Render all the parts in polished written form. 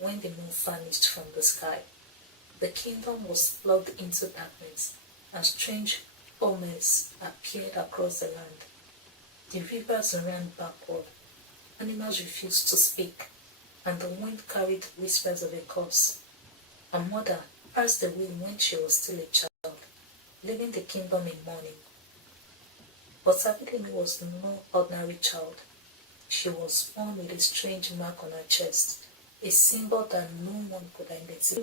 when the moon vanished from the sky. The kingdom was plugged into darkness, and strange omens appeared across the land. The rivers ran backward, animals refused to speak, and the wind carried whispers of a curse. Her mother passed away when she was still a child, leaving the kingdom in mourning. But Abidemi was no ordinary child. She was born with a strange mark on her chest, a symbol that no one could identify.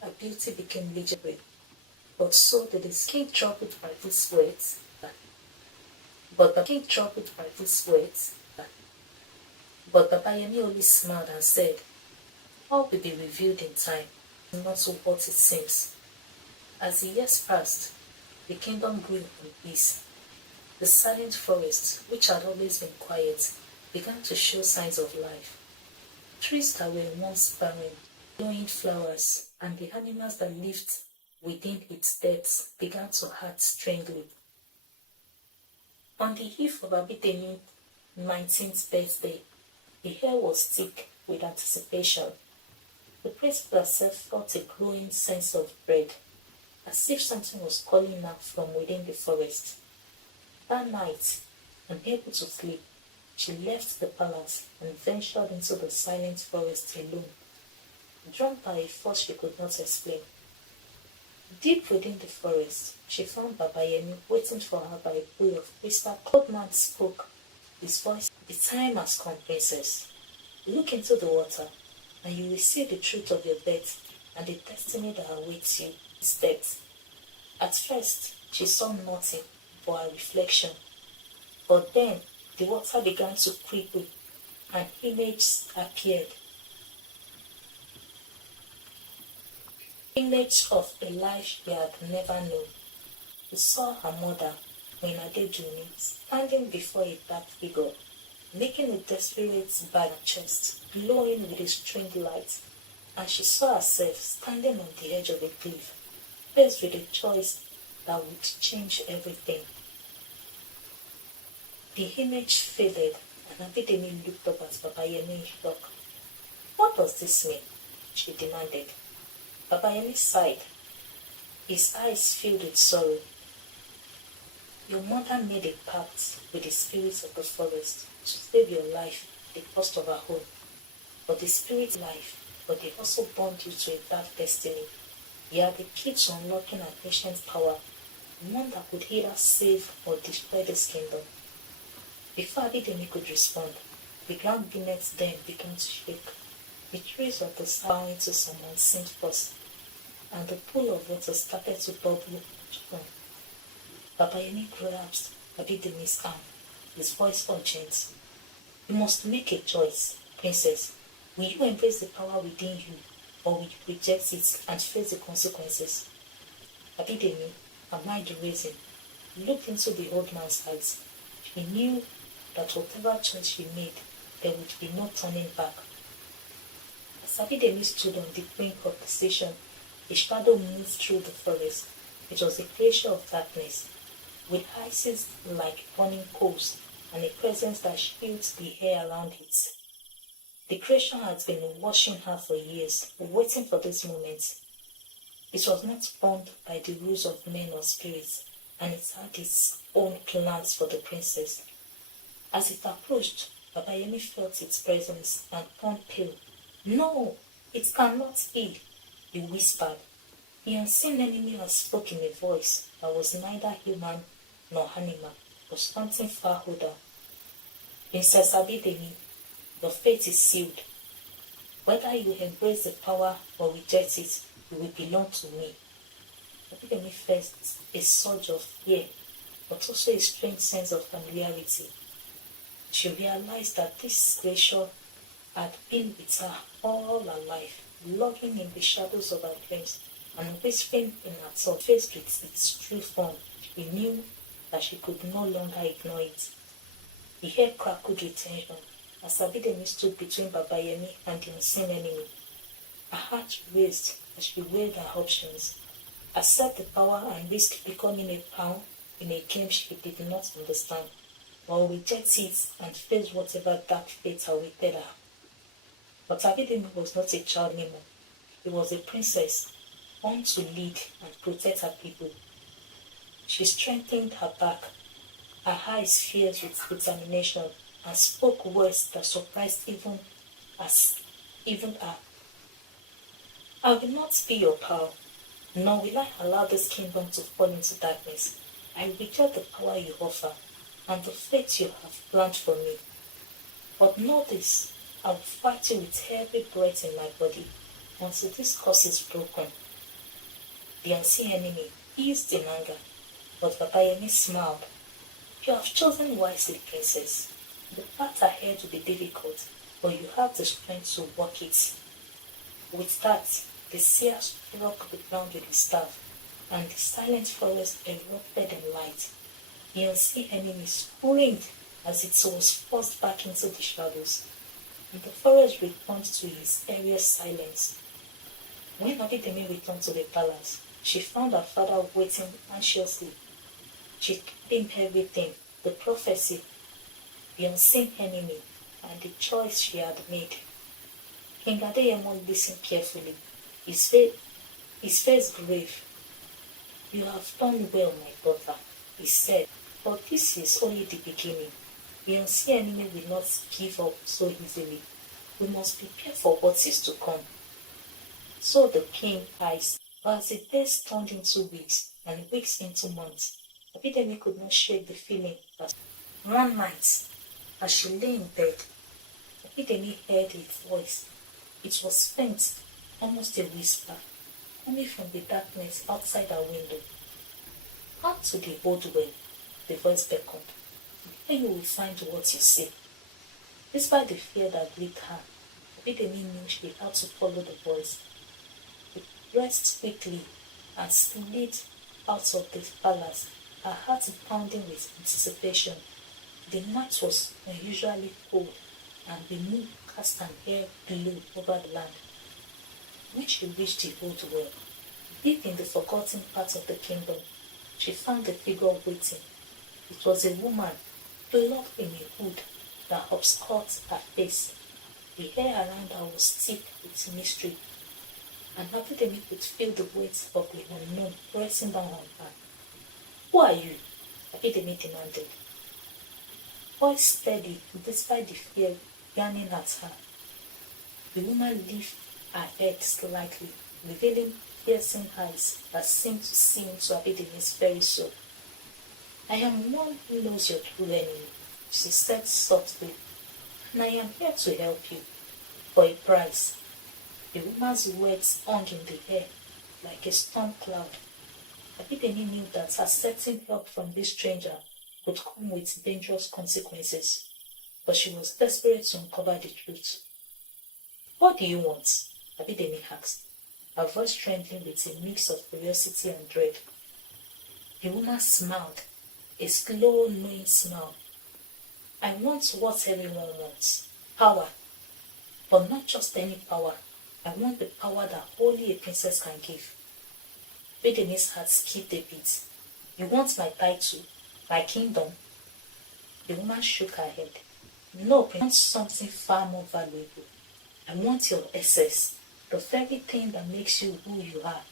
Her beauty became legendary, but so did the king troubled by these words. But the king troubled by these words. But Babayemi only smiled and said, all will be revealed in time, not what it seems. As the years passed, the kingdom grew in peace. The silent forest, which had always been quiet, began to show signs of life. Trees that were once barren, glowing flowers, and the animals that lived within its depths began to act strangely. On the eve of Abidemi's 19th birthday, the air was thick with anticipation. The princess herself felt a growing sense of dread, as if something was calling out from within the forest. That night, unable to sleep, she left the palace and ventured into the silent forest alone, drawn by a force she could not explain. Deep within the forest, she found Babayemi waiting for her by a pool of crystal. The old man spoke, his voice, the time has come, princess. Look into the water, and you will see the truth of your birth and the destiny that awaits you instead. At first, she saw nothing but her reflection, but then the water began to creep in, and images appeared. Image of a life she had never known. She saw her mother, Queen Abidemi, standing before a dark figure, making a desperate bag chest, glowing with a strange light, and she saw herself standing on the edge of a cliff, faced with a choice that would change everything. The image faded, and Abidemi looked up at Babayemi in shock. What does this mean? She demanded. Babayemi sighed, his eyes filled with sorrow. Your mother made a pact with the spirits of the forest to save your life at the cost of her own. But the spirit life, but they also bound you to a dark destiny. You are the key to unlocking an ancient power, one that could either save or destroy this kingdom. Before Abidemi could respond, the ground beneath them began to shake. The trees of the sky bowed into some unseen force, and the pool of water started to bubble. Babayemi grasped Abidemi's arm, his voice urgent. You must make a choice, princess. Will you embrace the power within you, or will you reject it and face the consequences? Abidemi, her mind racing, looked into the old man's eyes. She knew that whatever choice she made, there would be no turning back. As Abidemi stood on the brink of decision, a shadow moved through the forest. It was a creature of darkness, with eyes like burning coals and a presence that chilled the air around it. The creature had been watching her for years, waiting for this moment. It was not bound by the rules of men or spirits, and it had its own plans for the princess. As it approached, Babayemi felt its presence and turned pale. No, it cannot be, he whispered. The unseen enemy had spoken in a voice that was neither human nor animal, but something far older. Princess Abidemi, your fate is sealed. Whether you embrace the power or reject it, you will belong to me. Abidemi felt a surge of fear, but also a strange sense of familiarity. She realized that this creature had been with her all her life, lurking in the shadows of her dreams and whispering in her thoughts. Faced with its true form, she knew that she could no longer ignore it. The air crackled with tension as Abidemi stood between Babayemi and the unseen enemy. Her heart raced as she weighed her options. Accept the power and risk becoming a pawn in a game she did not understand, or reject it and face whatever dark fate awaited her. But Abidemi was not a child anymore. He was a princess, born to lead and protect her people. She strengthened her back, her eyes filled with determination, and spoke words that surprised even her. I will not be your power, nor will I allow this kingdom to fall into darkness. I reject the power you offer and the fate you have planned for me. But know this, I will fight you with every breath in my body until this curse is broken. The unseen enemy eased in anger, but Babayemi smiled. You have chosen wisely, princess. The path ahead will be difficult, but you have the strength to walk it. With that, the seer struck the ground with his staff, and the silent forest erupted in light. The unseen enemy screamed as it was forced back into the shadows, and the forest returned to its eerie silence. When Abidemi returned to the palace, she found her father waiting anxiously. She told him everything, the prophecy, the unseen enemy, and the choice she had made. King Adeyemo listened carefully, his face grave. You have done well, my daughter, he said, but this is only the beginning. The unseen enemy will not give up so easily. We must prepare for what is to come. So the king eyes, but as the days turned into weeks and weeks into months, Abidemi could not shake the feeling that one night, as she lay in bed, Abidemi heard a voice. It was faint, almost a whisper, coming from the darkness outside her window. Come to the old well, the voice beckoned. Then you will find what you see. Despite the fear that gripped her, Abidemi knew she had to follow the voice. She dressed quickly and slid out of the palace, her heart pounding with anticipation. The night was unusually cold, and the moon cast an air glow over the land. When she reached the old well, deep in the forgotten part of the kingdom, she found the figure waiting. It was a woman, clothed in a hood that obscured her face. The hair around her was thick with mystery, and Abidemi could feel the weight of the unknown pressing down on her. Who are you? Abidemi demanded. Voice steady despite the fear yearning at her. The woman lifted her head slightly, revealing piercing eyes that seemed to see into Abidemi's very soul. I am one who knows your true enemy, she said softly, and I am here to help you, for a price. The woman's words hung in the air like a storm cloud. Abidemi knew that accepting help from this stranger would come with dangerous consequences, but she was desperate to uncover the truth. What do you want? Abidemi asked, her voice trembling with a mix of curiosity and dread. The woman smiled, a slow, knowing smile. I want what everyone wants, power. But not just any power. I want the power that only a princess can give. Abidemi's heart skipped a beat. You want my title, my kingdom? The woman shook her head. No, I want something far more valuable. I want your essence, the very thing that makes you who you are.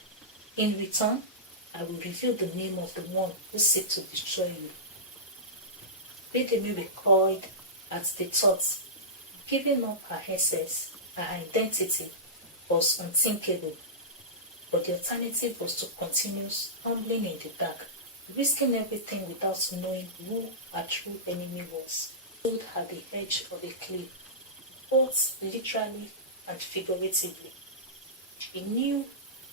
In return, I will reveal the name of the one who seeks to destroy you. Abidemi recoiled at the thought. Giving up her essence, her identity, was unthinkable. But the alternative was to continue stumbling in the dark, risking everything without knowing who her true enemy was. Stood at the edge of a cliff, both literally and figuratively. She knew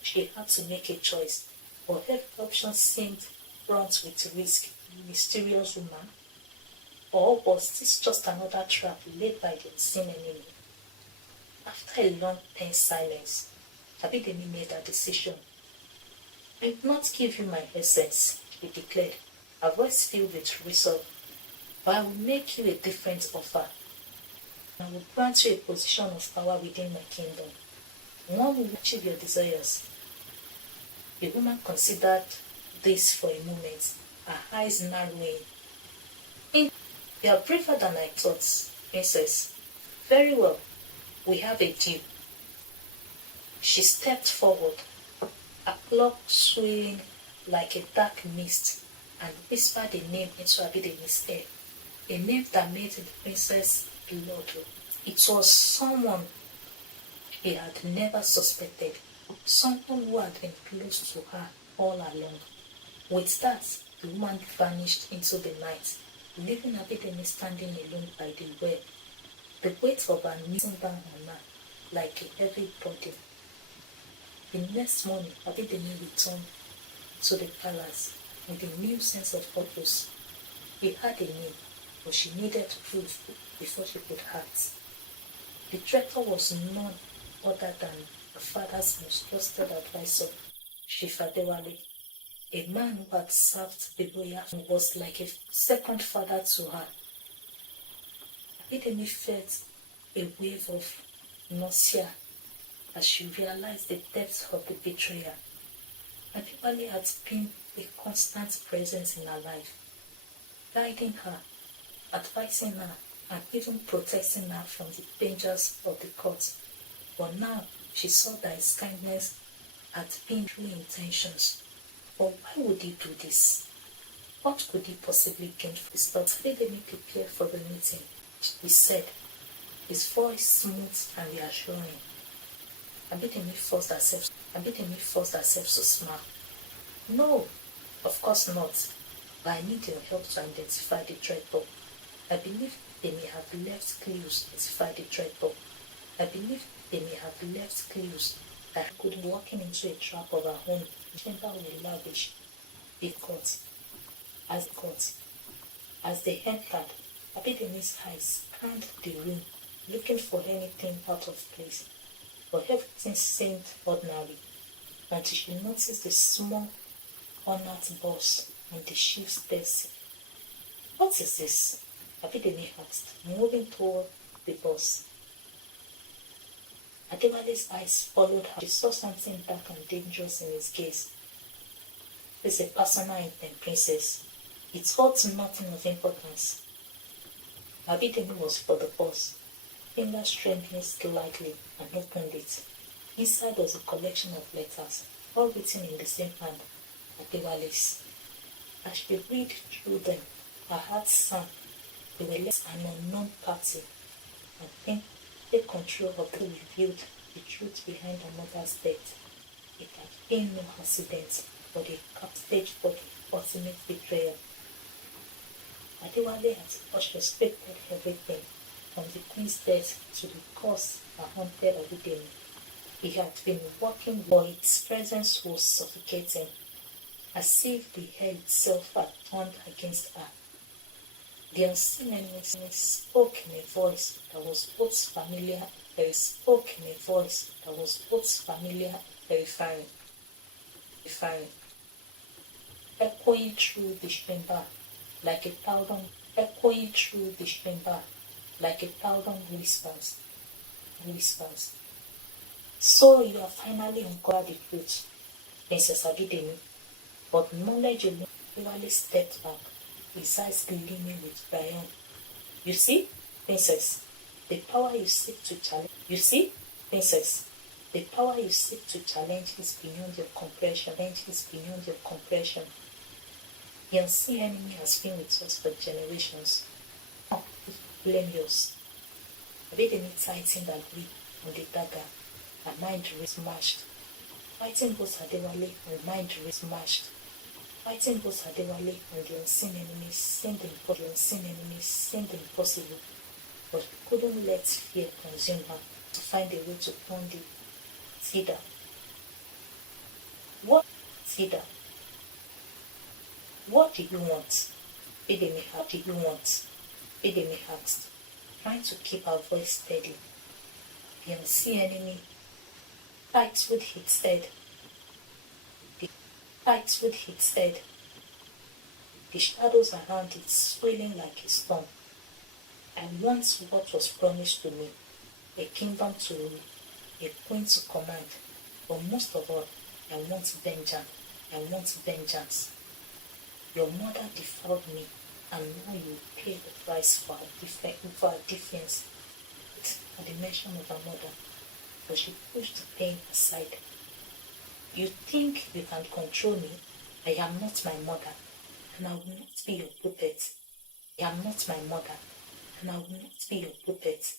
she had to make a choice, but every option seemed fraught with risk. Mysterious woman? Or was this just another trap laid by the unseen enemy? After a long, tense silence, Abidemi made her decision. I will not give you my essence, she declared, her voice filled with resolve, but I will make you a different offer. I will grant you a position of power within my kingdom, one who will achieve your desires. The woman considered this for a moment, her eyes narrowing. You are braver than I thought, princess. Very well. We have a deal. She stepped forward, her cloak swaying like a dark mist, and whispered a name into Abidemi's ear, a name that made the princess blood. It was someone he had never suspected, someone who had been close to her all along. With that, the woman vanished into the night, leaving Abidemi standing alone by the well, the weight of her kneeling down on her like a heavy body. The next morning, Abidemi returned to the palace with a new sense of purpose. He had a name, but she needed proof before she could act. The traitor was none other than her father's most trusted advisor, Chief Adewale, a man who had served the royal and was like a second father to her. Abidemi felt a wave of nausea as she realized the depth of the betrayal. Adewale had been a constant presence in her life, guiding her, advising her, and even protecting her from the dangers of the court. But now she saw that his kindness had been true intentions. But why would he do this? What could he possibly gain from this thought? Abidemi prepared for the meeting, he said, his voice smooth and reassuring. Abidemi forced herself to smile. No, of course not. But I need your help to identify the traitor. I believe they may have left clues to identify the traitor. I believe they may have left clues that could be walking into a trap of her own. The chamber will lavish the court. As they entered, Abidemi's eyes scanned the room, looking for anything out of place. But everything seemed ordinary until she noticed the small ornate box on the chief's desk. What is this? Abidemi asked, moving toward the box. Adewale's eyes followed her. She saw something dark and dangerous in his gaze. It's a personal intent, princess. It holds nothing of importance. Abidemi was for the box, fingers trembling slightly, and opened it. Inside was a collection of letters, all written in the same hand, Adewale's. As she read through them, her heart sank. They were left an unknown party, and then take control of who revealed the truth behind her mother's death. It had been no accident, but a stage for the ultimate betrayal. Adewale had orchestrated everything, from the queen's death to the cause that haunted Abidemi. He had been working, but its presence was suffocating, as if the air itself had turned against her. The unseen enemy spoke in a voice that was both familiar and terrifying. Echoing through the chamber like a thousand whispers. So you have finally uncovered the truth, Princess Abidemi. But knowledge alone really stepped back, his eyes gleaming with triumph. You see, princess, the power you seek to challenge. Is beyond your comprehension. The unseen enemy has been with us for generations. Oh, blame yours. Abidemi tightened her grip on the dagger. Her mind smashed. Fighting both Adewale and the unseen enemy seemed impossible, but he couldn't let fear consume her to find a way to turn the Tida. What do you want? Abidemi asked, trying to keep her voice steady. The unseen enemy fights with its head. The shadows around it swirling like a storm. I want what was promised to me, a kingdom to rule, a queen to command, but most of all, I want vengeance. Your mother defiled me, and now you pay the price for her defense. at the mention of her mother, but she pushed the pain aside. You think you can control me? I am not my mother, and I will not be your puppet. I am not my mother, and I will not be your puppet.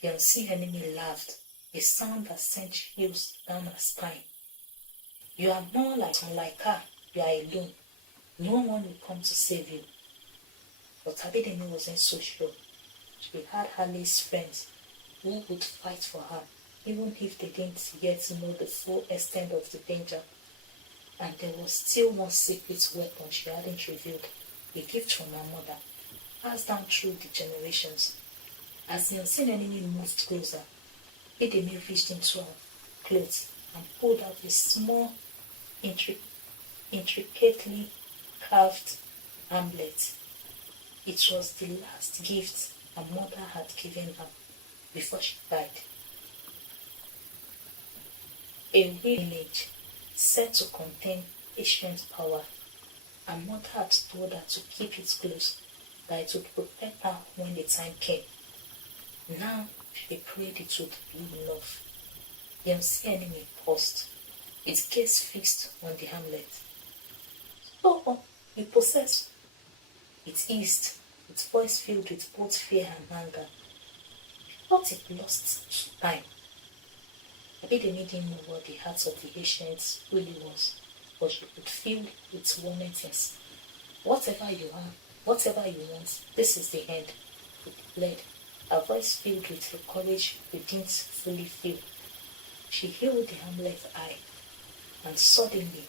The unseen enemy laughed, a sound that sent chills down her spine. You are more unlike her. You are alone. No one will come to save you. But Abidemi wasn't so sure. She had her lace friends who would fight for her, even if they didn't yet know the full extent of the danger. And there was still one secret weapon she hadn't revealed, a gift from her mother, passed down through the generations. As the unseen enemy moved closer, Abidemi reached into her clothes and pulled out a small, intricately carved amulet. It was the last gift her mother had given her before she died. A real image said to contain ancient power. Her mother had told her to keep it close, that it would protect her when the time came. Now she prayed it would be enough. The unseen enemy paused, its gaze fixed on the amulet. So, you possess? It eased, its voice filled with both fear and anger. She thought it lost time. Abidemi didn't know what the heart of the ancients really was, but she could feel its warning things. Whatever you are, whatever you want, this is the end, it declared, her voice filled with a courage we didn't fully feel. She held the amulet high, and suddenly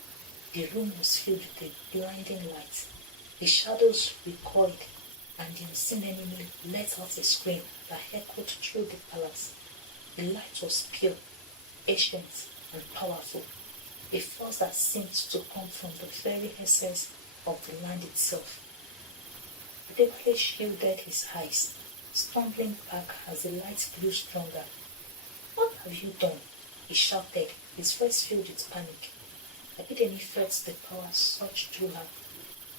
the room was filled with a blinding light. The shadows recoiled, and the unseen enemy let out a scream that echoed through the palace. The light was pure, ancient, and powerful, a force that seemed to come from the very essence of the land itself. Adewale shielded his eyes, stumbling back as the light grew stronger. What have you done? He shouted, his voice filled with panic. Abidemi felt the power surge through her,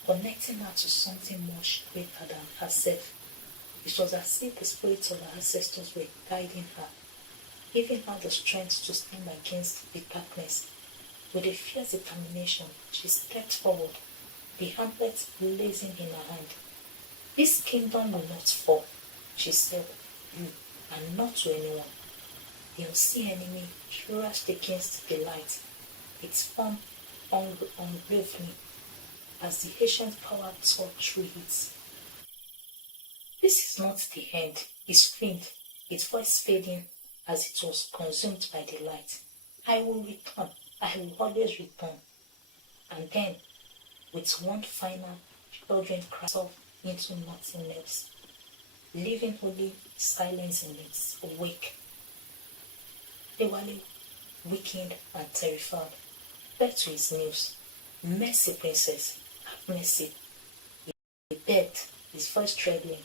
connecting her to something much greater than herself. It was as if the spirits of her ancestors were guiding her, giving her the strength to stand against the darkness. With a fierce determination, she stepped forward, the amulet blazing in her hand. This kingdom will not fall, she said, you, and not to anyone. The unseen enemy thrashed against the light, its form unwavering as the ancient power tore through it. This is not the end, he screamed, its voice fading as it was consumed by the light. I will return, I will always return. And then, with one final children cry off into nothingness, leaving only silence in its wake. Adewale, weakened and terrified, fled to his knees. Mercy, princess, have mercy. He begged, his voice trembling,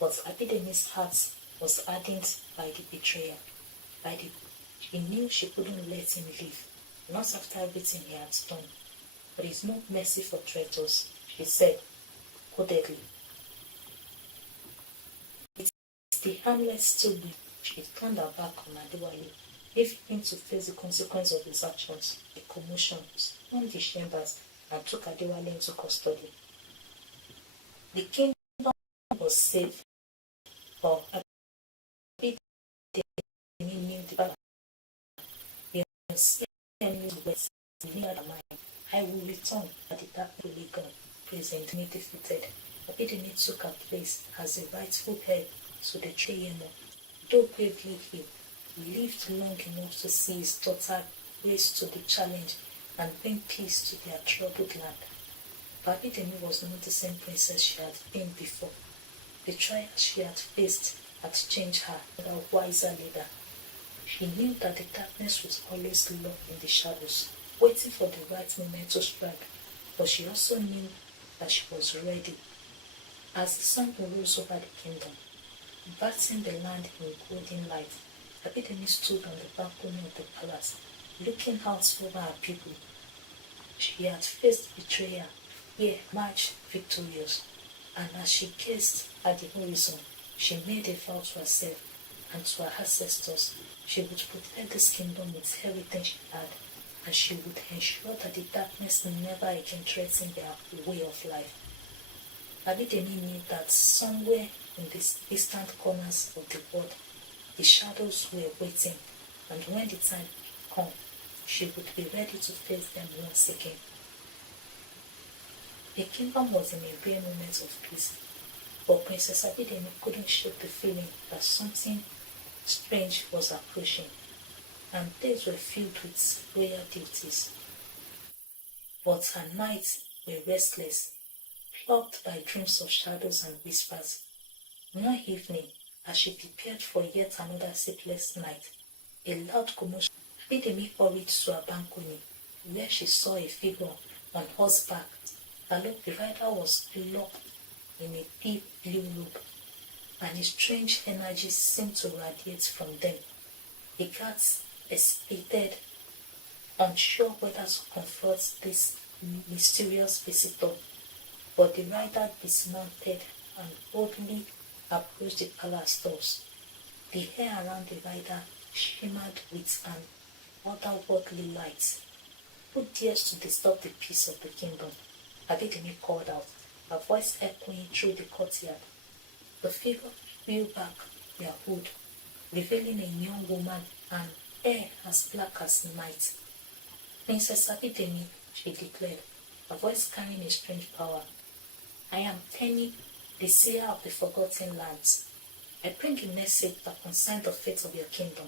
but Abidemi's heart was hardened by the betrayal. She knew she couldn't let him live, not after everything he had done. There is no mercy for traitors, she said, coldly. It's the amulet still weak. She turned her back on Adewale, leaving him to face the consequence of his actions. The commotion stormed the chambers and took Adewale into custody. The kingdom was safe, but Abidemi knew the power. The unseen enemy's words near the mind. I will return at the dark polygon, presently defeated. Abidemi took her place as the rightful heir to the throne. Though bravely he lived long enough to see his daughter raise to the challenge and bring peace to their troubled land. But Abidemi was not the same princess she had been before. The trials she had faced had changed her into a wiser leader. She knew that the darkness was always locked in the shadows, waiting for the right moment to strike, but she also knew that she was ready. As the sun rose over the kingdom, bathing the land in golden light, Abidemi stood on the balcony of the palace, looking out over her people. She had faced betrayal, yet emerged victorious, and as she gazed at the horizon, she made a vow to herself. and to her ancestors. She would protect this kingdom with everything she had, and she would ensure that the darkness never again threatened their way of life. Abidemi knew that somewhere in the distant corners of the world, the shadows were waiting, and when the time came, she would be ready to face them once again. The kingdom was in a rare moment of peace, but Princess Abidemi couldn't shake the feeling that something strange was approaching, and days were filled with royal duties. But her nights were restless, plagued by dreams of shadows and whispers. One evening, as she prepared for yet another sleepless night, a loud commotion. Abidemi hurried to her balcony, where she saw a figure on horseback. The rider was locked in a deep blue robe, and a strange energy seemed to radiate from them. The guards hesitated, unsure whether to confront this mysterious visitor, but the rider dismounted and boldly approached the palace doors. The hair around the rider shimmered with an otherworldly light. Who dares to disturb the peace of the kingdom? Abidemi called out, her voice echoing through the courtyard. The figure peeled back their hood, revealing a young woman and hair as black as night. Princess Abidemi, she declared, her voice carrying a strange power. I am Penny, the seer of the forgotten lands. I bring a message that concerns the fate of your kingdom.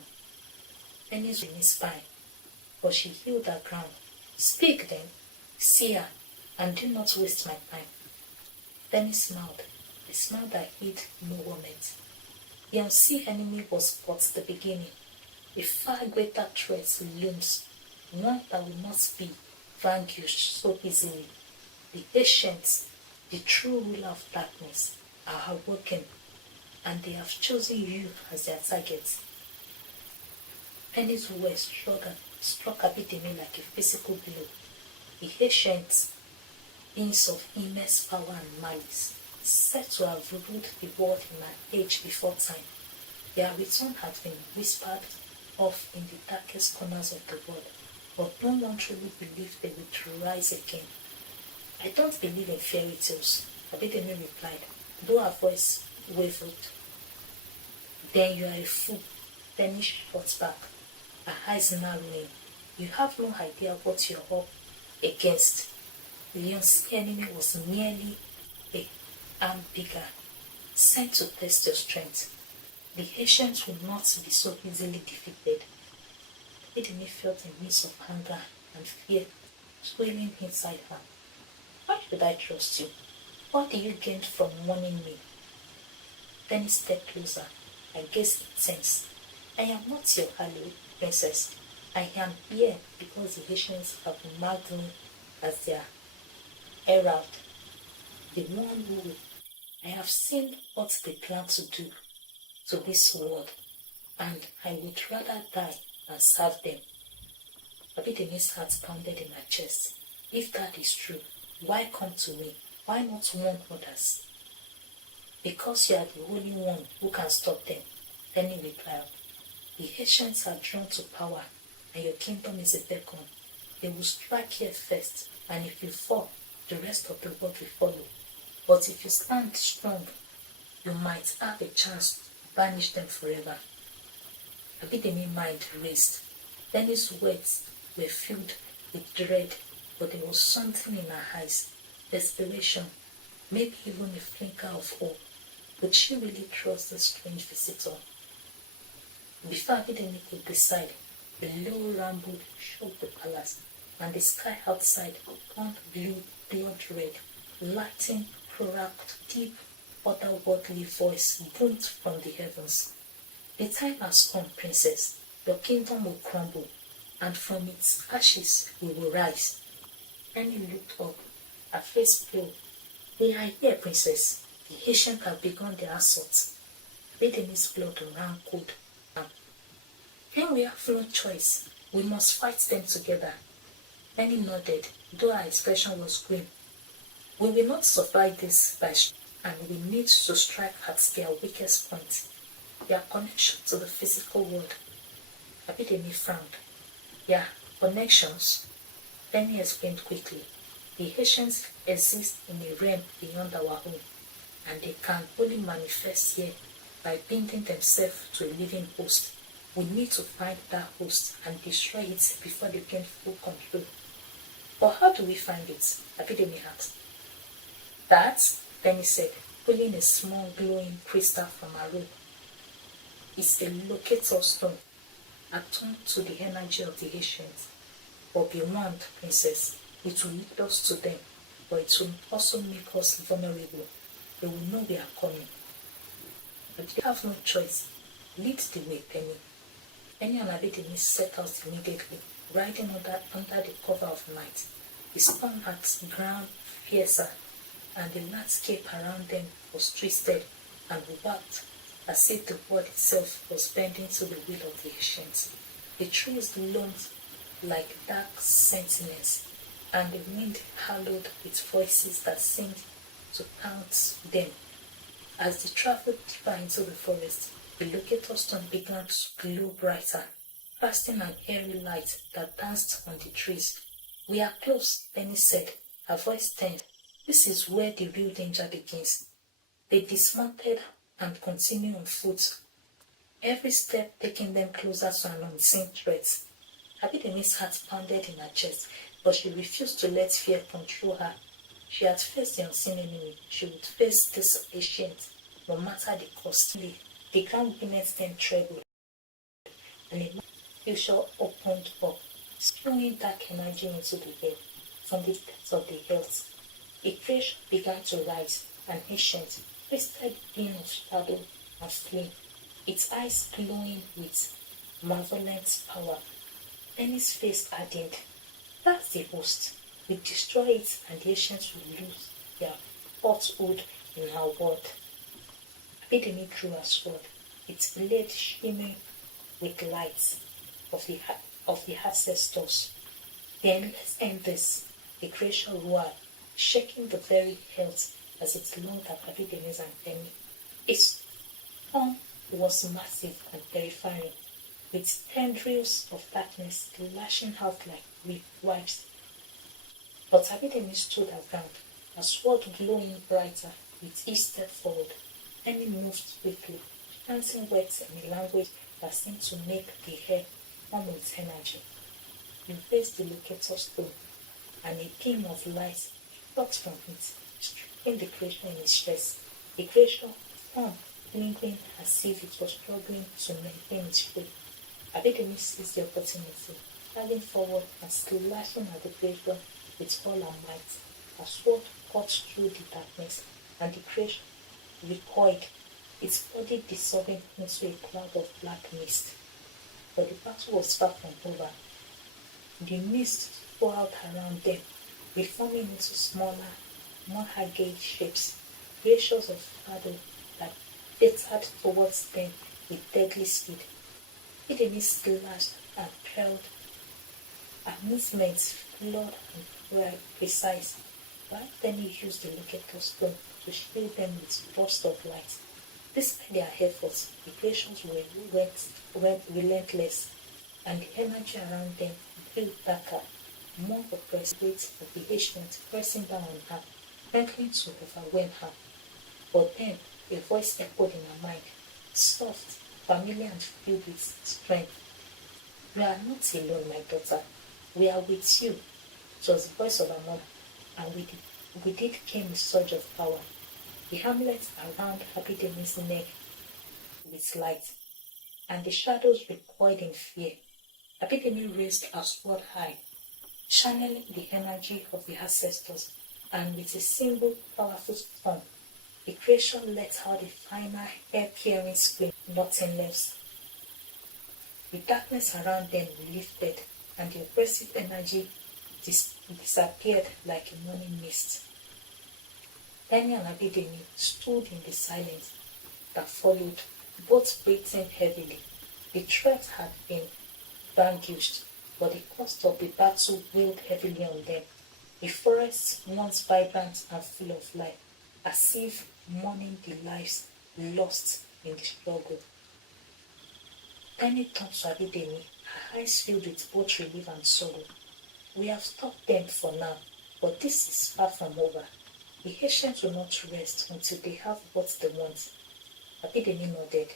Penny's in his spine, but she held her ground. Speak then, seer, and do not waste my time. Penny smiled, a smile that hid no moment. The unseen enemy was but the beginning. A far greater threat looms, one that will not be vanquished so easily. The ancients, the true ruler of darkness, are awoken, and they have chosen you as their target. Penny's words struck Abidemi like a physical blow. The ancients, beings of immense power and malice, said to have ruled the world in an age before time. Their return had been whispered of in the darkest corners of the world, but no one truly believed they would rise again. I don't believe in fairy tales, Abidemi replied, though her voice wavered. Then you are a fool, Penny shot back, her eyes narrowing. You have no idea what you're up against. The unseen enemy was merely a arm bigger, sent to test your strength. The ancients will not be so easily defeated. Abidemi felt a mix of anger and fear swelling inside her. Why should I trust you? What do you gain from warning me? Penny stepped closer. I guess intense. I am not your ally, princess. I am here because the Haitians have marked me as their herald, the one who I have seen what they plan to do to this world, and I would rather die than serve them. Abidemi's heart pounded in her chest. If that is true, why come to me? Why not warn others? Because you are the only one who can stop them, Penny replied. The Haitians are drawn to power, and your kingdom is a beacon. They will strike here first, and if you fall, the rest of the world will follow. But if you stand strong, you might have a chance to banish them forever. Abidemi's mind raced. Penny's words were filled with dread, but there was something in her eyes, desperation, maybe even a flicker of hope. Would she really trust this strange visitor? Before Abidemi could decide, the low rumble shook the palace, and the sky outside turned blue, blood red. Latin, cracked, deep, otherworldly voice boomed from the heavens. The time has come, princess. Your kingdom will crumble, and from its ashes we will rise. Penny looked up, her face pale. They are here, princess. The Haitians have begun their assault. Abidemi's blood ran cold. Then we have no choice. We must fight them together. Penny nodded, though her expression was grim. We will not survive this and we need to strike at their weakest point. their connection to the physical world. Abidemi frowned. Yeah, connections. Let me explain quickly. The Haitians exist in a realm beyond our home, and they can only manifest here by binding themselves to a living host. We need to find that host and destroy it before they gain full control. But how do we find it? Abidemi asked. That, Penny said, pulling a small glowing crystal from her robe. It's a locator stone, attuned to the energy of the ancients. But be warned, princess, it will lead us to them, but it will also make us vulnerable. They will know we are coming. But they have no choice. Lead the way, Penny. Penny and Abidemi set out immediately, riding under the cover of night. The storm had ground fiercer, and the landscape around them was twisted and warped, as if the world itself was bending to the will of the ancients. The trees loomed like dark sentinels, and the wind howled with voices that seemed to count them. As they traveled deeper into the forest, the locator stone began to glow brighter, casting an airy light that danced on the trees. We are close, Penny said, her voice turned. This is where the real danger begins. They dismounted and continued on foot, every step taking them closer to an unseen threat. Abidemi's heart pounded in her chest, but she refused to let fear control her. She had faced the unseen enemy. She would face this ancient, no matter the cost. The ground beneath them trembled, and a future opened up, spewing dark energy into the air. From the depths of the earth, a creation began to rise, an ancient, twisted being of shadow and flame, its eyes glowing with malevolent power. Penny's face hardened. That's the host. We destroy it, and the ancients will lose their foothold in our world. Abidemi drew her sword, its blade shimmering with lights of the ancestors. Then let's end this. The creation roared, shaking the very earth as it lunged at Abidemi's and Penny. Its form was massive and terrifying, with tendrils of darkness lashing out like wipes. But Abidemi stood her ground, her sword glowing brighter with each step forward. Penny moved quickly, chanting words in a language that seemed to make the air warm with energy. We faced the locator stone, and a beam of light shot from it, striking the creature in its chest. The creature form lingering as if it was struggling to maintain its shape. Abidemi seized the opportunity, diving forward and slashing at the creature with all her might. Her sword cut through the darkness, and the creature recoiled, its body dissolving into a cloud of black mist. But the battle was far from over. The mist swirled around them, reforming into smaller, more haggard shapes, creatures of shadow that darted towards them with deadly speed. Abidemi slashed and hurled, her movements flawed and precise, while Penny used the locator stone to shield them with bursts of light. Despite their efforts, the creatures were relentless, and the energy around them grew darker, more oppressive of the ancient pressing down on her, threatening to overwhelm her. But then a voice echoed in her mind, soft, familiar and filled with strength. You are not alone, my daughter. We are with you. It was the voice of her mother, and with it came a surge of power. The hamlet around Abidemi's neck with light, and the shadows recoiled in fear. Abidemi raised her sword high, channeling the energy of the ancestors, and with a single powerful storm, the creation let out a final hair-piercing scream. Nothing left. The darkness around them lifted, and the oppressive energy disappeared like a morning mist. Penny and Abidemi stood in the silence that followed, both breathing heavily. The threat had been vanquished, but the cost of the battle weighed heavily on them. The forest, once vibrant and full of life, as if mourning the lives lost in the struggle. Penny turned to Abidemi, her eyes filled with both relief and sorrow. We have stopped them for now, but this is far from over. The ancients will not rest until they have what they want. Abidemi nodded,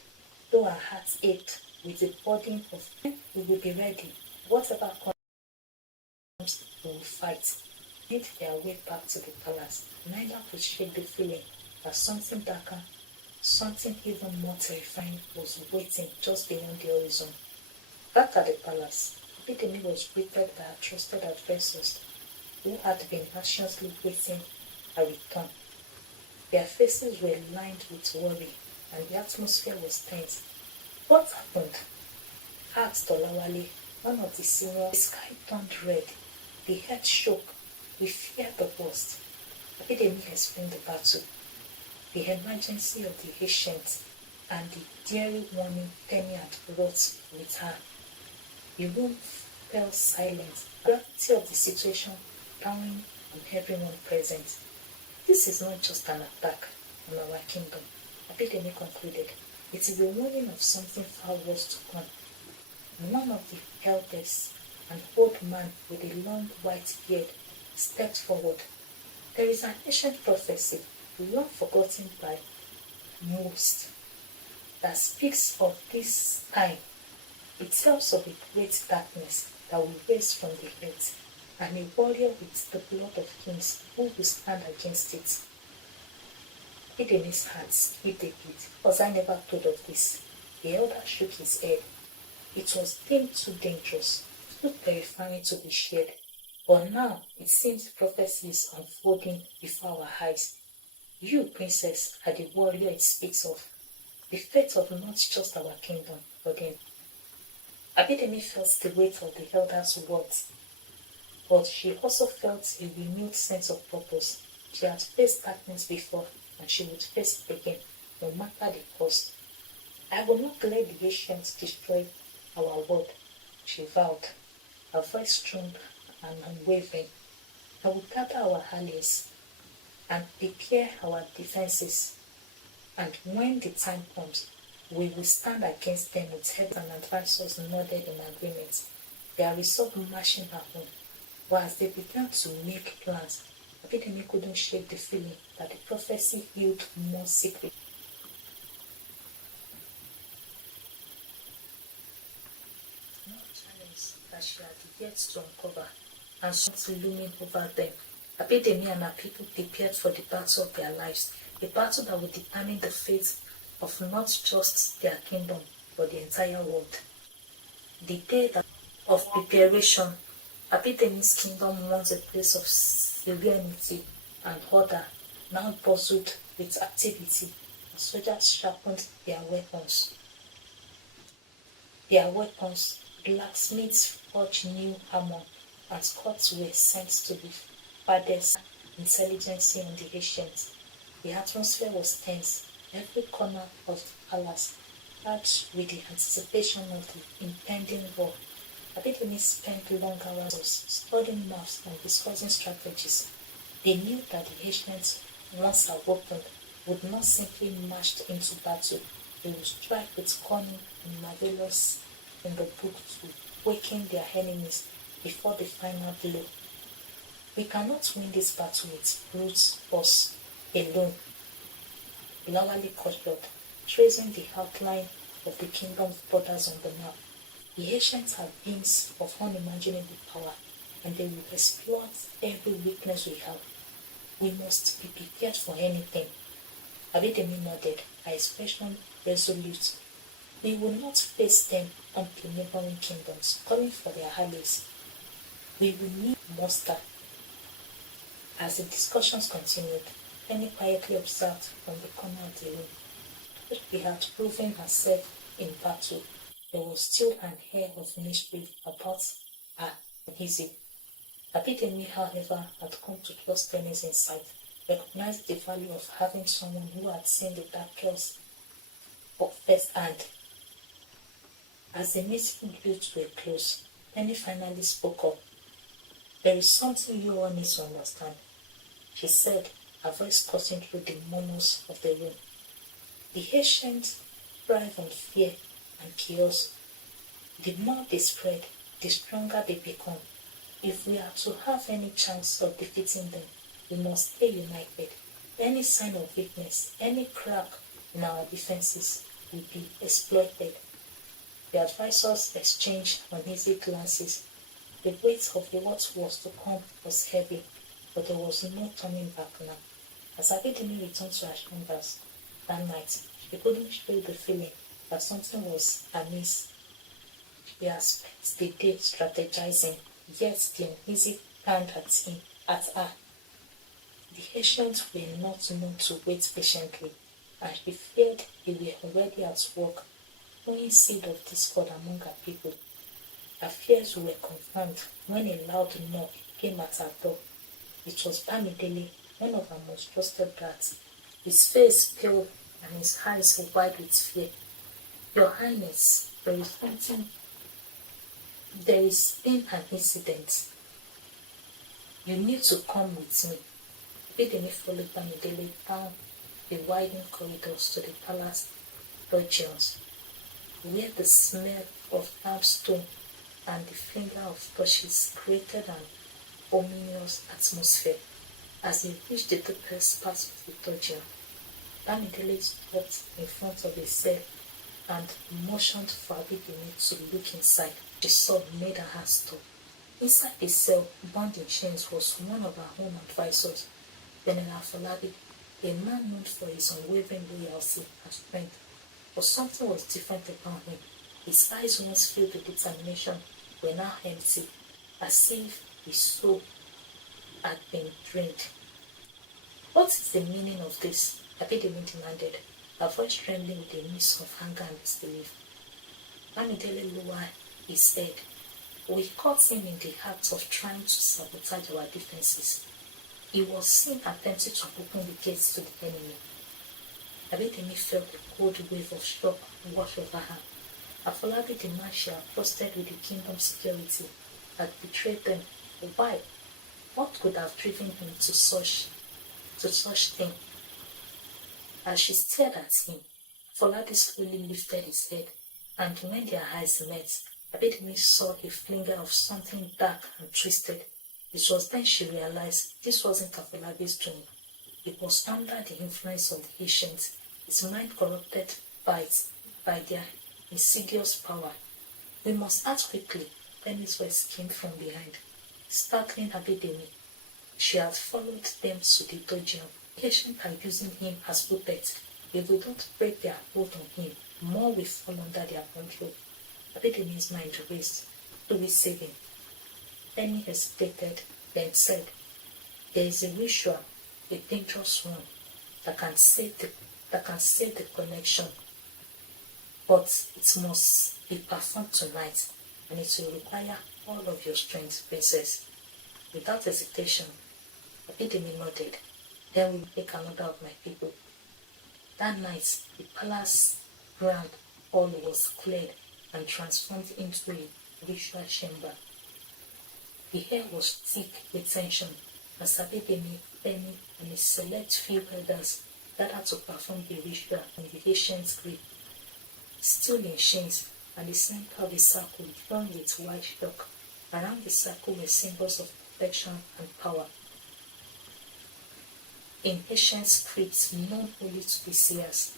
though her heart ached with the burden of we will be ready. Whatever comes, we will fight. Made their way back to the palace. Neither could shake the feeling that something darker, something even more terrifying was waiting just beyond the horizon. Back at the palace, Abidemi was greeted by her trusted advisors who had been anxiously waiting her return. Their faces were lined with worry and the atmosphere was tense. What happened? Asked Olawale, one of the seniors. The sky turned red. The earth shook. We feared the worst. Abidemi explained the battle, the emergency of the ancients, and the daring warning Penny had brought with her. The room fell silent, the gravity of the situation bowing on everyone present. This is not just an attack on our kingdom, Abidemi concluded. It is a warning of something far worse to come. One of the elders, an old man with a long white beard, stepped forward. There is an ancient prophecy, long forgotten by most, that speaks of this time. It tells of a great darkness that will rise from the earth, and a warrior with the blood of kings who will stand against it. Abidemi's heart skipped a beat. Was I never told of this? The elder shook his head. It was deemed too dangerous, too terrifying to be shared. But now it seems the prophecy is unfolding before our eyes. You, princess, are the warrior it speaks of, the fate of not just our kingdom, but them. Abidemi felt the weight of the elder's words, but she also felt a renewed sense of purpose. She had faced darkness before, and she would face it again, no matter the cost. I will not let the ancients destroy our world, she vowed, her voice strong and unwavering. I will gather our allies and prepare our defenses, and when the time comes, we will stand against them with heads and advisors nodded in agreement. Their resolve marching her home, but as they began to make plans, Abidemi couldn't shake the feeling that the prophecy held more secret. More challenge that she had yet to uncover, and something looming over them. Abidemi and her people prepared for the battle of their lives, a battle that would determine the fate of not just their kingdom, but the entire world. The day of preparation, Abidemi's kingdom, once a place of serenity and order, now buzzed with activity. The soldiers sharpened their weapons. Blacksmiths forged new armor, and Scots were sent to the farthest intelligence on the ancients. The atmosphere was tense. Every corner of the palace charged with the anticipation of the impending war. Abidemi spent long hours studying maps and discussing strategies. They knew that the ancients, once awakened, would not simply march into battle. They would strike with cunning and marvelous in the book to waken their enemies before the final blow. We cannot win this battle with brute force alone, Olawale cautioned, tracing the outline of the kingdom's borders on the map. The ancients have beings of unimaginable power, and they will exploit every weakness we have. We must be prepared for anything. Abidemi nodded, her expression resolute. We will not face them until neighboring kingdoms, calling for their allies. We will need muster. As the discussions continued, Penny quietly observed from the corner of the room. If she had proven herself in battle, there was still an air of mystery about her uneasy. Abidemi, however, had come to trust Penny's insight, recognized the value of having someone who had seen the darkness firsthand. As the meeting drew to a close, Penny finally spoke up. There is something you all need to understand, she said, her voice cutting through the murmurs of the room. The ancients thrive on fear and chaos, The more they spread, the stronger they become. If we are to have any chance of defeating them, we must stay united. Any sign of weakness, any crack in our defenses will be exploited. The advisors exchanged uneasy glances. The weight of what was to come was heavy, but there was no turning back now. As Abidemi returned to her chambers that night, she couldn't shake the feeling that something was amiss. She had spent the day strategizing, yet the uneasy pound at her. The ancients were not known to wait patiently, and she feared they were already at work, sowing seed of discord among her people. Her fears were confirmed when a loud knock came at her door. It was Bamidele, one of her most trusted guards, his face pale and his eyes wide with fear. Your Highness, there is been an incident. You need to come with me. Abidemi followed Bamidele down the winding corridors to the palace dungeons, where the smell of damp stone and the finger of torches created an ominous atmosphere. As he reached the deepest part of the dungeon, Bamidele stopped in front of a cell and motioned for Abidemi to look inside. The sword made her hand stop. Inside the cell, bound in chains, was one of her own advisors, General Afolabi, a man known for his unwavering loyalty and strength. But something was different about him. His eyes, once filled with determination, were now empty, as if his soul had been drained. What is the meaning of this? Abidemi demanded, her voice trembling with a mix of anger and disbelief. Bamidele lowered his head. We caught him in the act of trying to sabotage our defenses. He was seen attempting to open the gates to the enemy. Abidemi felt a cold wave of shock wash over her. Afolabi, the man she had trusted with the kingdom's security, had betrayed them. Why? What could have driven him to such thing? As she stared at him, Afolabi slowly lifted his head, and when their eyes met, Abidemi saw a flinger of something dark and twisted. It was then she realized this wasn't Afolabi's doing. It was under the influence of the ancients, his mind corrupted by their insidious power. We must act quickly. Dennis voice came from behind, startling Abidemi. She had followed them to the dungeon. The ancients are using him as puppets. If we don't break their hold on him, more will fall under their control. Abidemi's mind raced. Do we save him? Penny hesitated, then said, there is a ritual, a dangerous one, that can save the connection. But it must be performed tonight, and it will require all of your strength, princess. Without hesitation, Abidemi nodded. Then we will take another of my people. That night, the palace ground hall was cleared and transformed into a ritual chamber. The air was thick with tension as Abidemi, Penny, and a select few elders gathered to perform the ritual in the ancient grave. Still in chains, and the center of the circle drawn with white chalk. Around the circle were symbols of protection and power. In ancient scripts known only to the seers,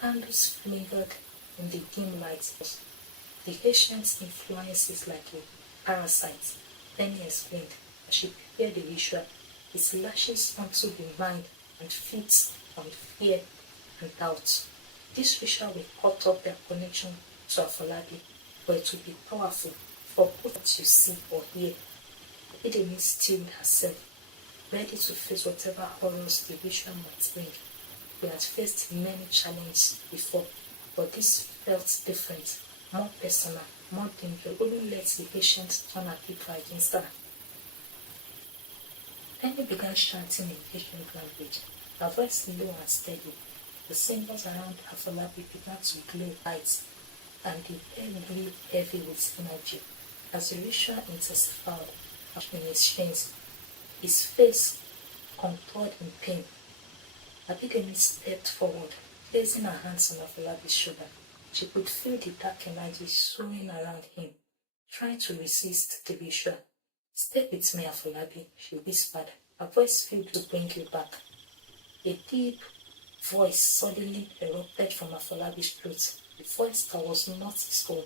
candles flickered in the dim light. The ancient influence is like a parasite, Penny explained as she prepared the ritual. It lashes onto the mind and feeds on fear and doubt. This ritual will cut off their connection to Afolabi, but it will be powerful for both what you see or hear. Abidemi stilled herself, ready to face whatever horrors the ritual might bring. We had faced many challenges before, but this felt different, more personal, more dangerous. Wouldn't let the patient turn her people against her. Penny began chanting in ancient language, her voice low and steady. The symbols around Afolabi began to glow bright, and the air grew heavy with energy. As the ritual intensified in his chains, his face contoured in pain. Abidemi stepped forward, placing her hands on Afolabi's shoulder. She could feel the dark energy swirling around him, trying to resist the ritual. Stay with me, Afolabi, she whispered, her voice filled to bring you back. A deep voice suddenly erupted from Afolabi's throat, a voice that was not his own.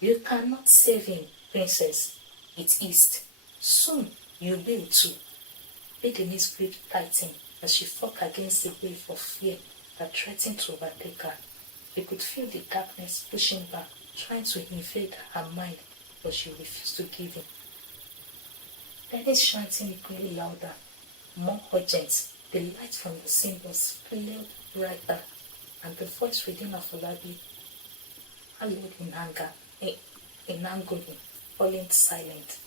You cannot save him, princess. It is. Soon you will too. Abidemi's grip tightened as she fought against the wave of fear that threatened to overtake her. She could feel the darkness pushing back, trying to invade her mind, but she refused to give in. Dennis chanting equally louder, more urgent. The light from the symbols flared brighter, and the voice within Afolabi hallowed in anger, in agony, falling silent.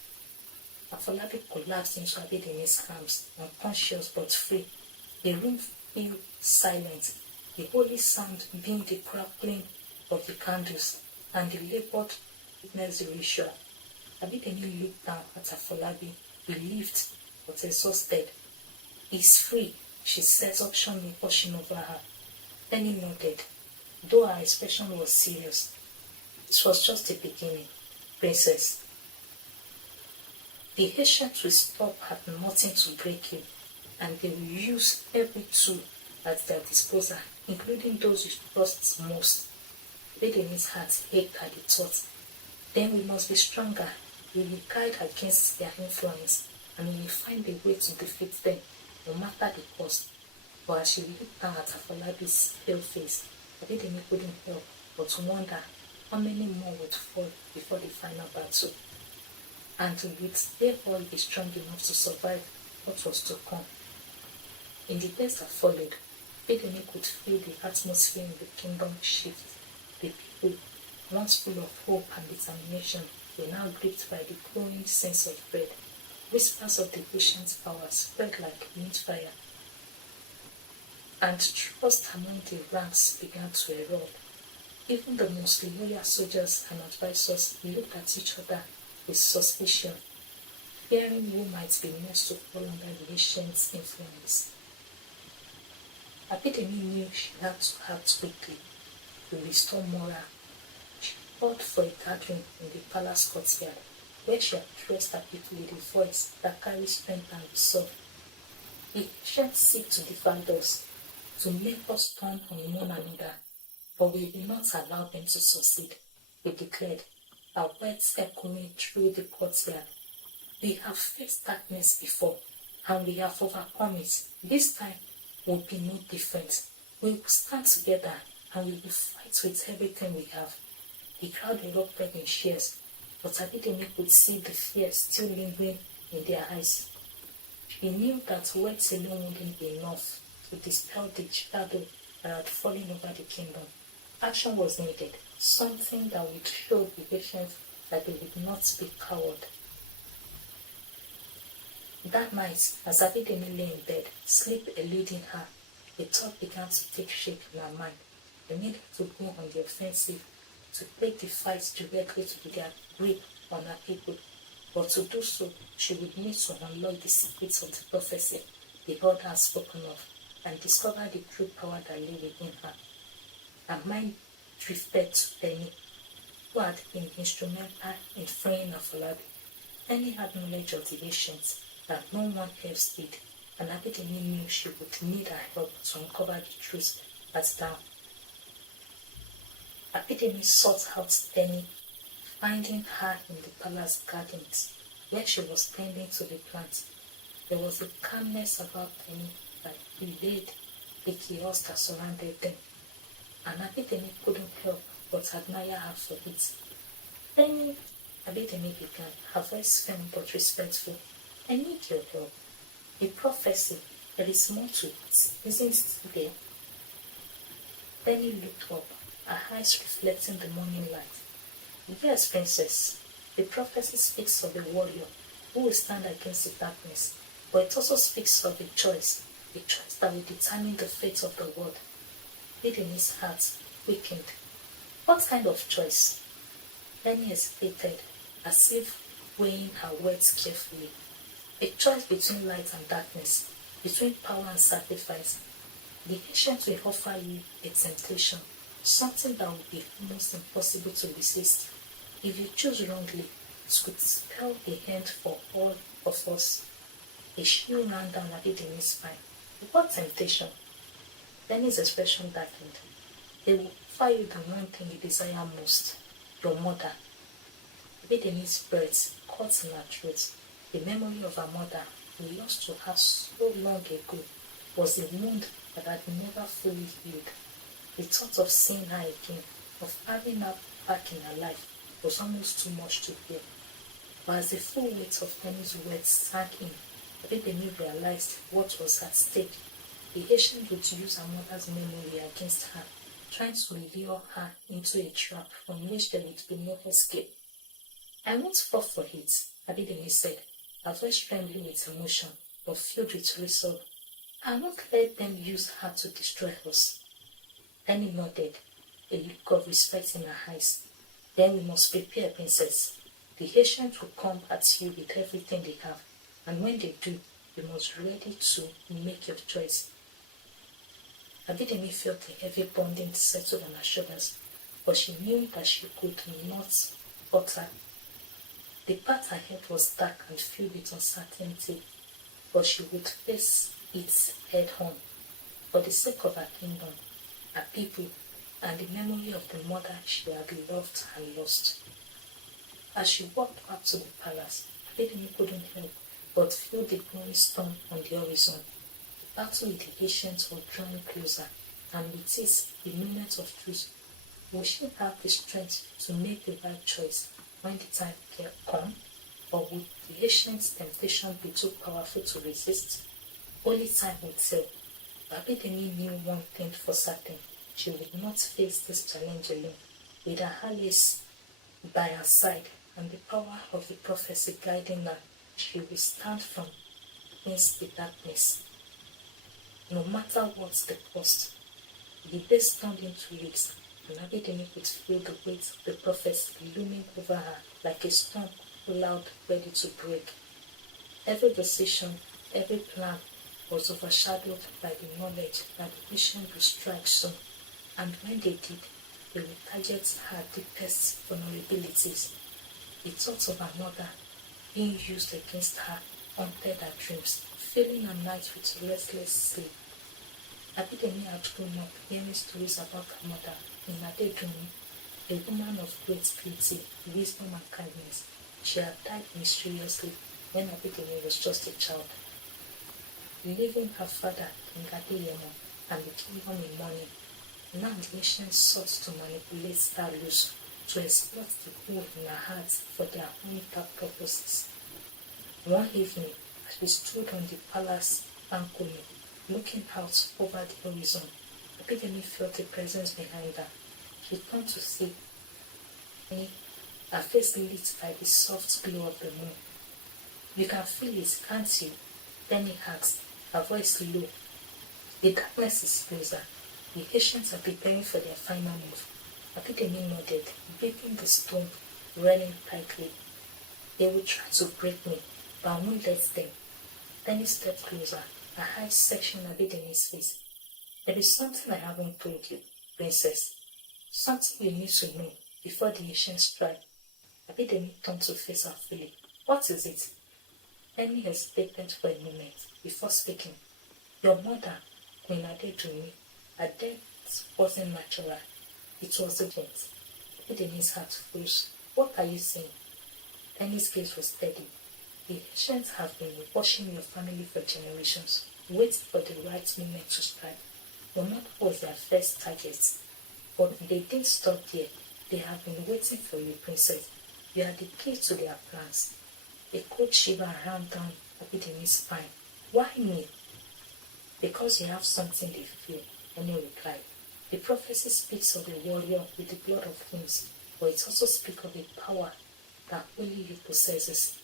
Afolabi collapsed into Abidemi's arms, unconscious but free. The room fell silent. The holy sound beamed the crackling of the candles, and the labored witnessed the ritual. Abidemi looked down at Afolabi, relieved but exhausted. He's free, she said, optionally pushing over her. Penny nodded, though her expression was serious. It was just the beginning, princess. The Haitians will stop at nothing to break you, and they will use every tool at their disposal, including those you trust most. Abidemi's heart ached at the thought. Then we must be stronger. We will guide against their influence, and we will find a way to defeat them, no matter the cost. But as she looked down at Afolabi's pale face, Abidemi couldn't help but to wonder how many more would fall before the final battle. And would they all be strong enough to survive what was to come? In the days that followed, Abidemi could feel the atmosphere in the kingdom shift. The people, once full of hope and determination, were now gripped by the growing sense of dread. Whispers of the patient power spread like wildfire, and trust among the ranks began to erode. Even the most loyal soldiers and advisors looked at each other with suspicion, fearing who might be next to fall under the ancient's influence. Abidemi knew she had to act quickly to restore morale. She called for a gathering in the palace courtyard, where she addressed her people with a voice that carried strength and resolve. The ancients seek to divide us, to make us turn on one another, but we will not allow them to succeed, we declared, our words echoing through the courtyard. We have faced darkness before, and we have overcome it. This time will be no different. We will stand together, and we will fight with everything we have. The crowd erupted in cheers, but Abidemi could see the fear still lingering in their eyes. She knew that words alone wouldn't be enough to dispel the shadow that had fallen over the kingdom. Action was needed, something that would show the patients that they would not be cowed. That night, as Abidemi lay in bed, sleep eluding her, a thought began to take shape in her mind. They needed to go on the offensive, to take the fight directly to their grip on her people. But to do so, she would need to unlock the secrets of the prophecy the Lord had spoken of, and discover the true power that lay within her. Her mind drifted to Penny, who had been instrumental in freeing Afolabi. Penny had knowledge of the ancients that no one else did, and Abidemi knew she would need her help to uncover the truth at dawn. Abidemi sought out Penny, finding her in the palace gardens, where she was tending to the plants. There was a calmness about Penny that evaded the chaos that surrounded them, and Abidemi couldn't help but admire her for it. Penny, Abidemi began, her voice firm but respectful. I need your help. A prophecy, there is more to it, isn't it there? Penny looked up, her eyes reflecting the morning light. Yes, princess, the prophecy speaks of a warrior who will stand against the darkness, but it also speaks of a choice that will determine the fate of the world. Abidemi's heart weakened. What kind of choice? Penny hesitated, as if weighing her words carefully. A choice between light and darkness, between power and sacrifice. The ancients will offer you a temptation, something that would be almost impossible to resist. If you choose wrongly, it could spell the end for all of us. A chill ran down Abidemi's spine. What temptation? Benny's expression darkened. They will offer you the one thing you desire most, your mother. Abidemi's breath caught in her throat. The memory of her mother, lost to her so long ago, was a wound that had never fully healed. The thought of seeing her again, of having her back in her life, was almost too much to bear. But as the full weight of Penny's words sank in, Abidemi realized what was at stake. The Asian would use her mother's memory against her, trying to lure her into a trap from which there would be no escape. I won't fall for it, Abidemi said, her voice trembling with emotion, but filled with resolve. I won't let them use her to destroy us. Penny nodded, a look of respect in her eyes. Then we must prepare, princess. The Haitians will come at you with everything they have, and when they do, you must be ready to make your choice. Abidemi felt a heavy bonding settle on her shoulders, but she knew that she could not utter. The path ahead was dark and filled with uncertainty, but she would face it head on, for the sake of her kingdom, her people, and the memory of the mother she had loved and lost. As she walked back to the palace, Abidemi couldn't help but feel the growing storm on the horizon. The battle with the ancients was drawing closer, and with it, the moment of truth. Would she have the strength to make the right choice when the time come, or would the ancients' temptation be too powerful to resist? Only time would tell. Abidemi knew one thing for certain: she would not face this challenge alone. With her allies by her side and the power of the prophecy guiding her, she will stand firm against the darkness. No matter what the cost. The days turned into weeks, and Abidemi could feel the weight of the prophecy looming over her like a storm loud, ready to break. Every decision, every plan was overshadowed by the knowledge that the mission would strike soon, and when they did, they would target her deepest vulnerabilities. The thoughts of her mother being used against her haunted her dreams, filling her nights with restless sleep. Abidemi had grown up hearing stories about her mother in Abidemi, a woman of great beauty, wisdom, and kindness. She had died mysteriously when Abidemi was just a child, leaving her father in Adeyemo and the kingdom in mourning. Now the ancients sought to manipulate her loose, to exploit the hole in her heart for their own dark purposes. One evening, as she stood on the palace balcony, looking out over the horizon, Abidemi felt a presence behind her. She turned to see me, her face lit by the soft glow of the moon. You can feel it, can't you? Penny asked, her voice low. The darkness is closer. The Haitians are preparing for their final move. Abidemi nodded, gripping the stone, running tightly. They will try to break me, but I won't let them. Penny stepped closer, her eyes searching Abidemi's face. There is something I haven't told you, princess. Something you need to know before the Haitians strike. Abidemi turned to face her fully. What is it? Penny hesitated for a moment before speaking. Your mother, Queen Adedumi, her death wasn't natural. It was urgent. Abidemi's heart froze. What are you saying? Penny's gaze was steady. The ancients have been watching your family for generations, waiting for the right moment to strike. Your mother was their first target. But they didn't stop there. They have been waiting for you, princess. You are the key to their plans. A cold shiver ran down Abidemi's spine. Why me? Because you have something they feel, Penny replied. The prophecy speaks of a warrior with the blood of kings, but it also speaks of a power that only you possesses.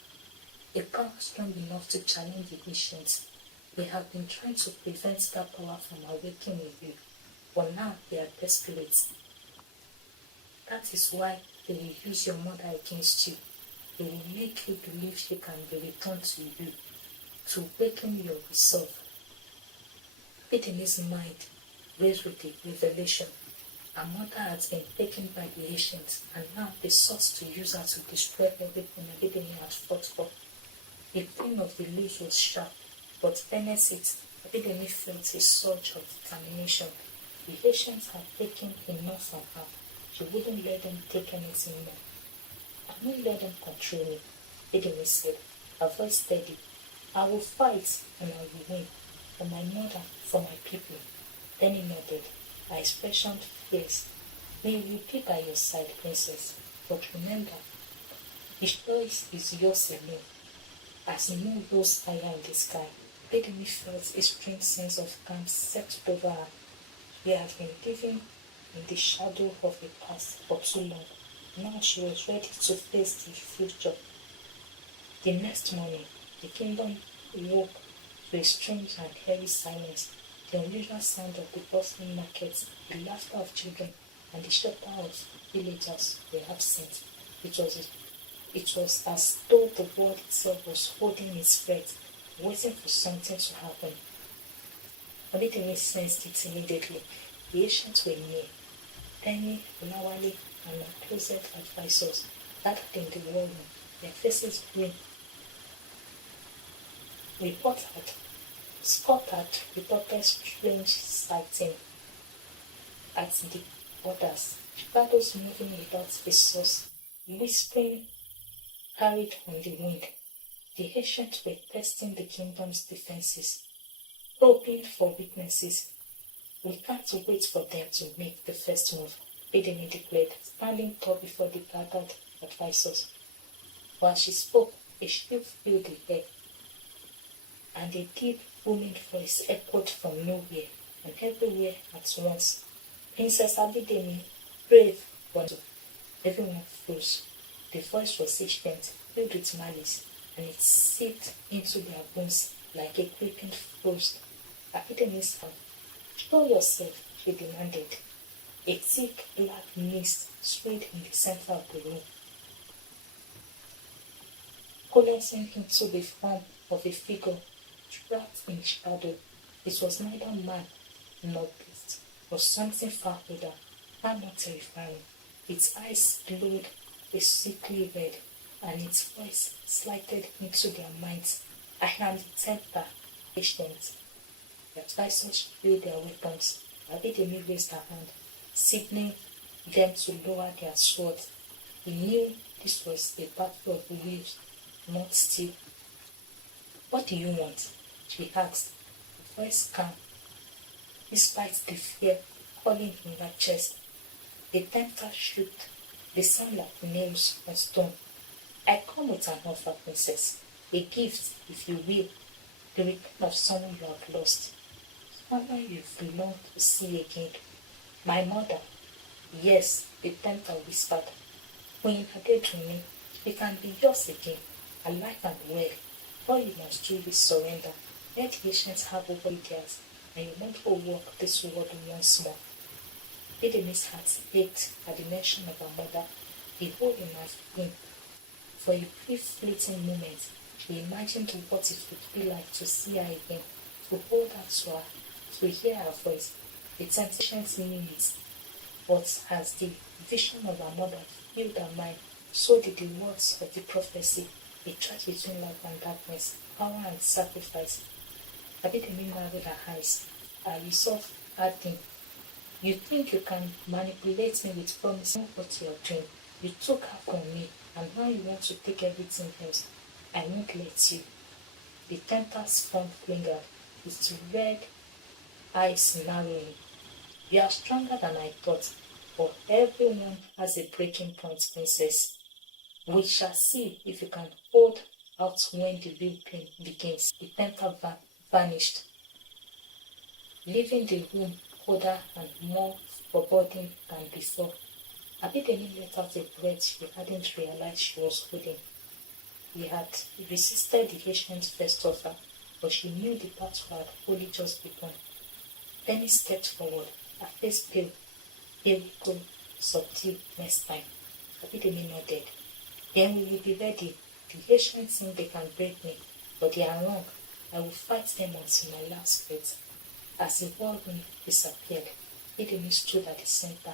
A power strong enough to challenge the ancients. They have been trying to prevent that power from awakening in you, but now they are desperate. That is why they will use your mother against you. They will make you believe she can be returned to you, to awaken your resolve. Abidemi's mind raised with the revelation. Her mother had been taken by the ancients, and now they sought to use her to destroy everything Abidemi had fought for. The pain of the lose was sharp, but beneath it, Abidemi felt a surge of determination. The ancients had taken enough from her. She wouldn't let them take anything more. I won't let them control me, Abidemi said, her voice steady. I will fight and I will win, for my mother, for my people. Then he nodded, her expression fierce. We will be by your side, princess, but remember, the choice is yours alone. As the moon rose higher in the sky, Abidemi felt a strange sense of calm settled over her. She had been living in the shadow of the past for too long. Now she was ready to face the future. The next morning, the kingdom woke to a strange and heavy silence. The unusual sound of the bustling markets, the laughter of children, and the chatter of villagers were absent. It was as though the world itself was holding its breath, waiting for something to happen. Abidemi sensed it immediately. The ancients were near. Teni, Olawale, and her closet advisors gathered in the war room, their faces grim. Scott had reported strange sighting at the borders, shadows moving without a source, whispering carried on the wind. The ancients were testing the kingdom's defenses, hoping for weaknesses. We can't wait for them to make the first move, Abidemi declared, standing tall before the gathered advisors. While she spoke, a shield filled the air, and a deep booming voice echoed from nowhere and everywhere at once. Princess Abidemi, brave, wonderful. Everyone froze. The voice was ancient, filled with malice, and it seeped into their bones like a creeping frost. Abidemi said, "Show yourself," she demanded. A thick black mist swayed in the center of the room, coalescing into the form of a figure trapped in shadow. It was neither man nor beast, but something far older, far more terrifying. Its eyes glowed a sickly red, and its voice slighted into their minds. "I am the tempter, patient." The advisors drew their weapons. Abidemi raised her hand, signaling them to lower their swords. He knew this was a battle of wills, not steel. "What do you want?" she asked, her voice calm, despite the fear calling in her chest. The tempter shrieked. They sound like nails on stone. "I come with an offer, princess. A gift, if you will. The return of someone you have lost. Someone you've longed to see again." "My mother." "Yes," the tempter whispered. "Queen Abidemi, she can be yours again, alive and well. All you must do is surrender. Let the ancients have over theirs, and you won't overwalk this world once more." Abidemi's heart ached at the mention of her mother. The hole in her skin. For a brief fleeting moment, she imagined what it would be like to see her again, to hold her to her, to hear her voice. The temptation knew it, but as the vision of her mother filled her mind, so did the words of the prophecy, a choice between life and darkness, power and sacrifice. Abidemi narrowed her eyes, her resolve adding, "You think you can manipulate me with promising what you are doing. You took her from me, and now you want to take everything else. I won't let you." The tempter's form lingered, its red eyes narrowing. "You are stronger than I thought, but everyone has a breaking point, princess. We shall see if you can hold out when the real pain begins." The tempter vanished, leaving the room colder and more foreboding than before. Abidemi let out a breath she hadn't realized she was holding. He had resisted the ancient first offer, but she knew the battle had only just begun. Penny stepped forward, her face pale. "They will go subdue next time." Abidemi nodded. "Then we will be ready. The ancients think they can break me, but they are wrong. I will fight them until my last breath." As the war room disappeared, Abidemi stood at the center,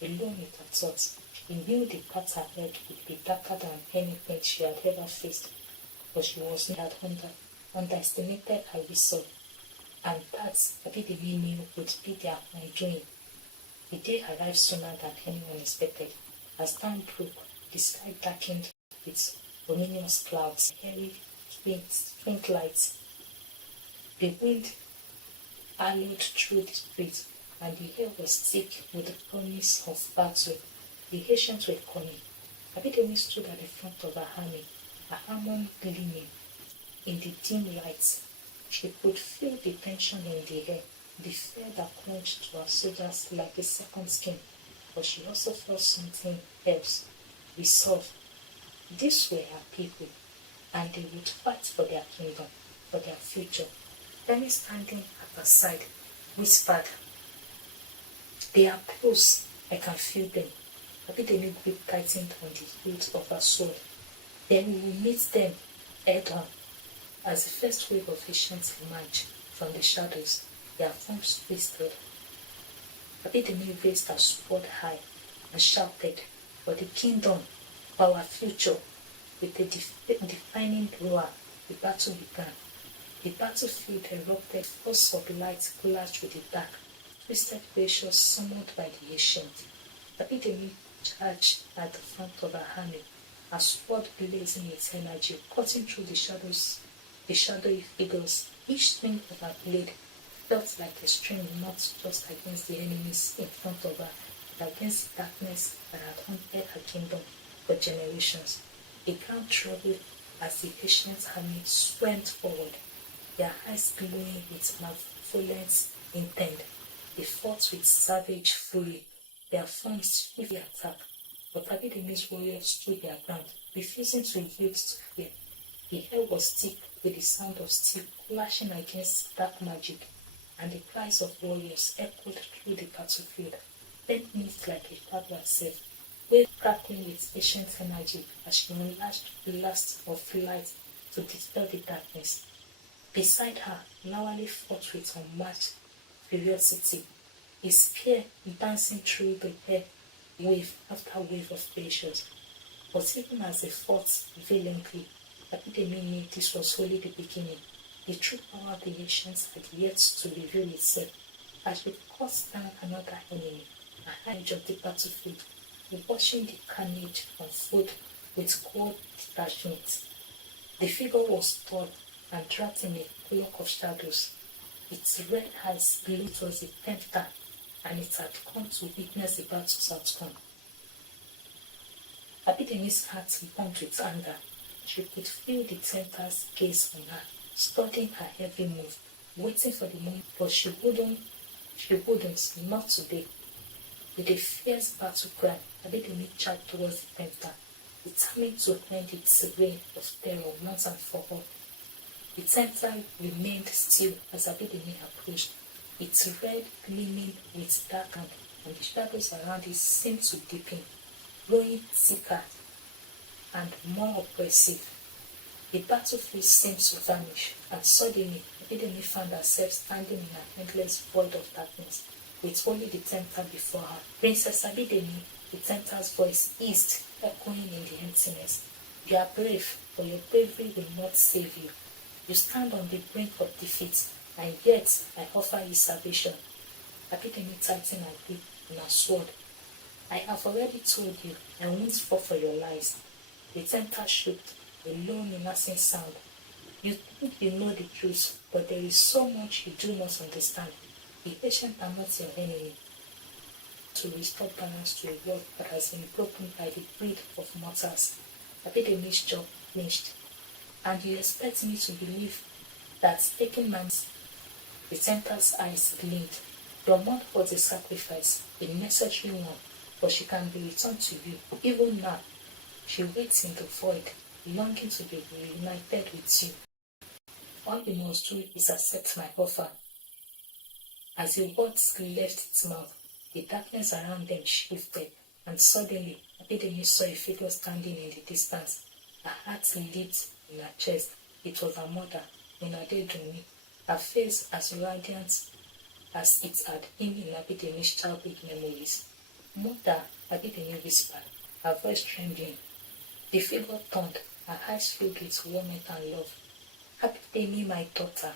alone with her thoughts. He knew the path ahead would be darker than anything she had ever faced, but she was not underestimated her resolve, and that Abidemi knew would be their undoing. The day arrived sooner than anyone expected. As dawn broke, the sky darkened with ominous clouds, hairy faint lights. The wind howled through the streets, and the air was thick with the promise of battle. The Haitians were coming. Abidemi stood at the front of her army, her armor gleaming in the dim lights. She could feel the tension in the air, the fear that clung to her soldiers like a second skin, but she also felt something else, resolve. These were her people, and they would fight for their kingdom, for their future. Penny, standing at her side, whispered, "They are close. I can feel them." Abidemi grip tightened on the hilt of her sword. "Then we will meet them head on." As the first wave of Haitians emerged from the shadows, their forms twisted. Abidemi raised her sword high and shouted, "For the kingdom, for our future." With a defining roar, the battle began. The battlefield erupted, force of light clashed with the dark, twisted creatures summoned by the ancients. Abidemi charged at the front of her army, her sword blazing its energy, cutting through the shadowy figures. Each swing of her blade felt like a string, not just against the enemies in front of her, but against the darkness that had haunted her kingdom for generations. The ground trembled as the Haitian army swarmed forward, their eyes glowing with malevolent intent. They fought with savage fury, their forms swiftly attacked. But Abidemi's warriors stood their ground, refusing to yield to fear. The air was thick with the sound of steel clashing against dark magic, and the cries of warriors echoed through the battlefield. Then moved like a shadow herself, wave crackling with ancient energy as she unlatched the last of light to dispel the darkness. Beside her, Lawale fought with unmatched ferocity, his spear dancing through the air, wave after wave of creatures. But even as they fought valiantly, Abidemi knew this was only the beginning. The true power of the ancients had yet to reveal itself. As she cut down another enemy, at the edge of the battlefield, watching the carnage unfold with cold detachment. The figure was tall and wrapped in a cloak of shadows. Its red eyes glowed towards the tempter, and it had come to witness the battle's outcome. Abidemi's heart pumped with anger. She could feel the tempter's gaze on her, studying her every move, waiting for the moment, but she wouldn't, not today. With a fierce battle cry, Abidemi charged towards the tempter, determined to end its reign of terror once and for all. The tempter remained still as Abidemi approached, its red gleaming with dark, and the shadows around it seemed to deepen, growing thicker and more oppressive. The battlefield seemed to vanish, and suddenly Abidemi found herself standing in an endless void of darkness, with only the tempter before her. "Princess Abidemi," the tempter's voice eased, echoing in the emptiness. "You are brave, but your bravery will not save you. You stand on the brink of defeat, and yet I offer you salvation." Abidemi tightened her grip on her sword. "I have already told you, I won't fall for your lies." The tempter shook, a low menacing sound. "You think you know the truth, but there is so much you do not understand. The ancients are not your enemy." To restore balance to a world that has been broken by the greed of mortals, Abidemi's jaw clenched. "And you expect me to believe that taking man's..." The tempter's eyes gleamed. "Your mother was a sacrifice, a necessary one, but she can be returned to you. Even now, she waits in the void, longing to be reunited with you. All you must do is accept my offer." As the words left its mouth, the darkness around them shifted, and suddenly Abidemi saw a figure standing in the distance. Her heart leaped in her chest. It was her mother, Adedunni, her face as radiant as it had been in Abidemi's childhood memories. Mother, Abidemi whispered, her voice trembling. The figure turned, her eyes filled with warmth and love. Abidemi, my daughter,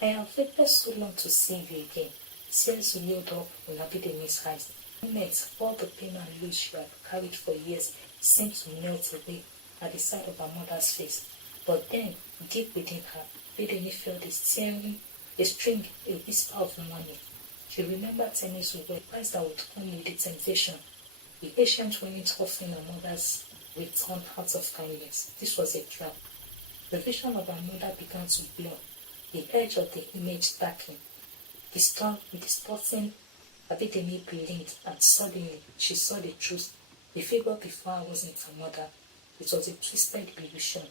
I have waited so long to see you again. Tears welled up in Abidemi's eyes. Moments, all the pain and loss she had carried for years seemed to melt away at the sight of her mother's face. But then, deep within her, Abidemi felt a stirring, a string, a whisper of warning. She remembered Temi's word, price that would come with the temptation. The patient weren't offering her mother's return out of kindness. This was a trap. The vision of her mother began to blur, the edge of the image darkened, distorting. Abidemi blinked, and suddenly she saw the truth. The figure before her wasn't her mother. It was a twisted illusion,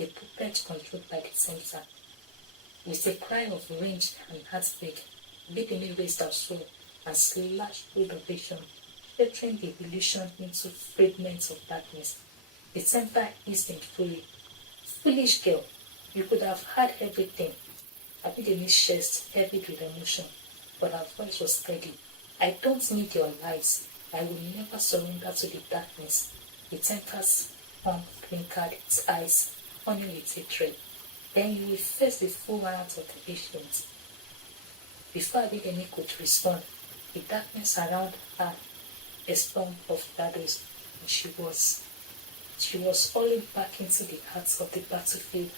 a puppet controlled by the censor. With a cry of rage and heartbreak, Abidemi raised her sword and slashed through the vision, shattering the illusion into fragments of darkness. The censor hissed in fury. Foolish girl, you could have had everything. Abidemi's chest heavy with emotion, but her voice was steady. I don't need your lies. I will never surrender to the darkness. The center's arm blinkered its eyes, burning with hatred. Then you will face the full wrath of the ancients. Before Abidemi could respond, the darkness around her a storm of shadows, and she was falling back into the heart of the battlefield.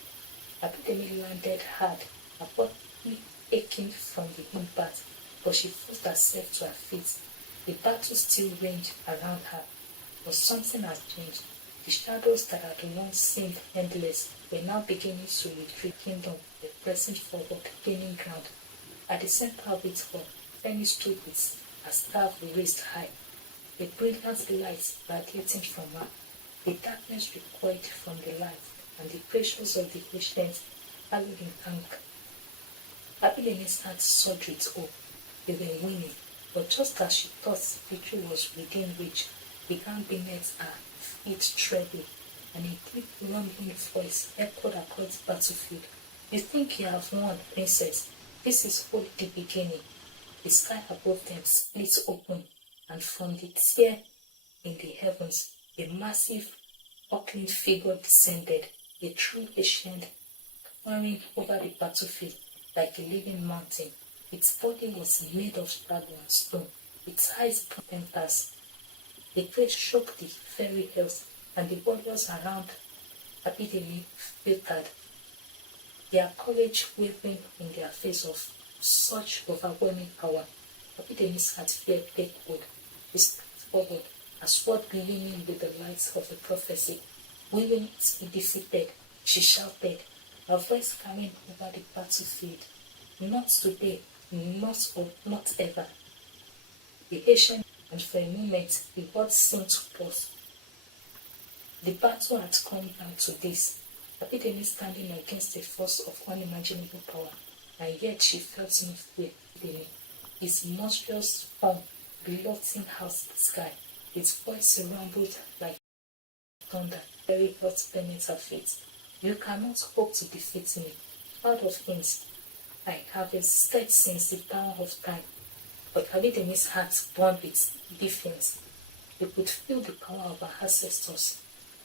Abidemi landed hard, her body aching from the impact, but she forced herself to her feet. The battle still raged around her, but something had changed. The shadows that had once seemed endless were now beginning to retreat. Kingdom were pressing forward, gaining ground. At the center of it all, Fanny stood with her staff raised high, a brilliant light radiating from her. The darkness recoiled from the light, and the pressures of the ancient hallowed in anger. Abidemi's heart surged with hope. They were winning, but just as she thought victory was within reach, the ground beneath her feet trembled, and a deep, rumbling voice echoed across the battlefield. You think you have won, princess? This is only the beginning. The sky above them split open, and from the tear in the heavens, a massive, hulking figure descended, a true ancient, towering over the battlefield like a living mountain. Its body was made of marble and stone, its eyes panthers. The grace shook the very earth, and the warriors around Abidemi filtered, their courage wavering in their face of such overwhelming power. Abidemi's heart fear take hold. He stepped forward, a sword gleaming with the light of the prophecy. We will not be defeated, she shouted, her voice carrying over the battlefield. Not today, not ever. The ancient, and for a moment, the world seemed to pause. The battle had come down to this. Abidemi standing against a force of unimaginable power, and yet she felt no fear. His monstrous form blotting out the sky, his voice rumbled like thunder, very hot beneath her feet. You cannot hope to defeat me. Out of things, I have existed since the dawn of time. But Abidemi's heart burned with defiance. You could feel the power of her ancestors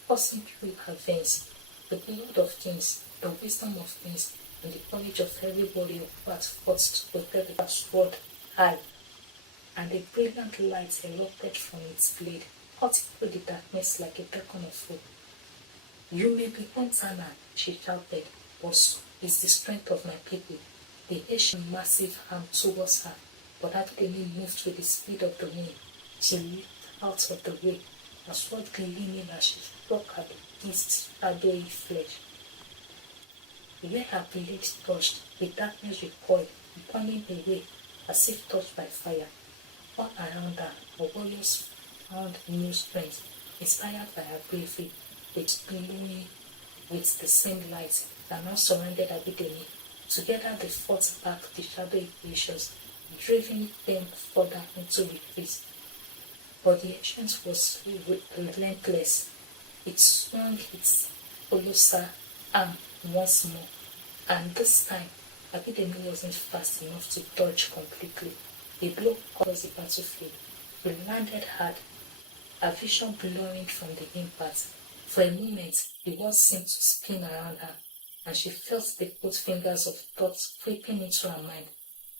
coursing through her veins, the blood of kings, the wisdom of kings, and the courage of every warrior who had fought to protect the sword high. And a brilliant light erupted from its blade, cutting through the darkness like a beacon of hope. You may be Montana, she shouted, but so is the strength of my people. The ancient massive arm towards her, but Abidemi moved with the speed of the wind. She leaped out of the way, her sword gleaming as she struck at the beast's shadowy flesh. Where her blade touched, the darkness recoiled, burning away as if touched by fire. All around her, her warriors found new strength, inspired by her bravery, with glowing with the same light that now surrounded Abidemi. Together they fought back the shadowy creatures, driving them further into retreat. But the ancient was relentless. It swung its colossal arm once more, and this time Abidemi wasn't fast enough to dodge completely. He blew across the battlefield. He landed hard, her vision blurring from the impact. For a moment, the world seemed to spin around her, and she felt the cold fingers of thoughts creeping into her mind.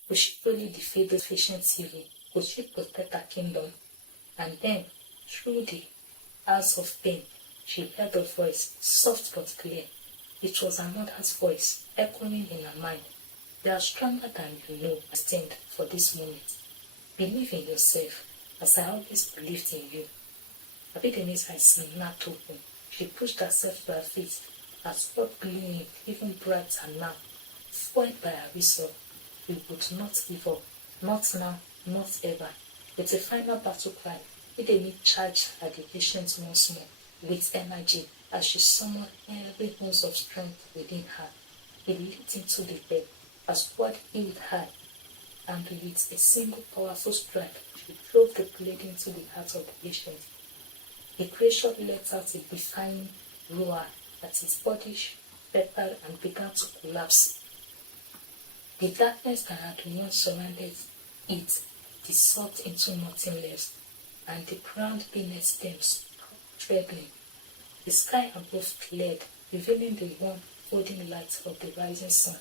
Could she really defeat this patient evil? Could she protect her kingdom? And then, through the hours of pain, she heard a voice, soft but clear. It was her mother's voice, echoing in her mind. You are stronger than you know. I stand for this moment. Believe in yourself, as I always believed in you. Abidemi's eyes snapped open. She pushed herself to her feet, her sword gleaming even brighter now. Foiled by her resolve, we would not give up. Not now, not ever. With a final battle cry, Abidemi charged at the ancient once more, with energy, as she summoned every ounce of strength within her. He leaped into the bed, her sword held high, and with a single powerful strike, she drove the blade into the heart of the ancient. The creature let out a defying roar as his body peppered and began to collapse. The darkness that had once surrounded it dissolved into nothingness, and the ground beneath them stopped trembling. The sky above cleared, revealing the warm, golden light of the rising sun.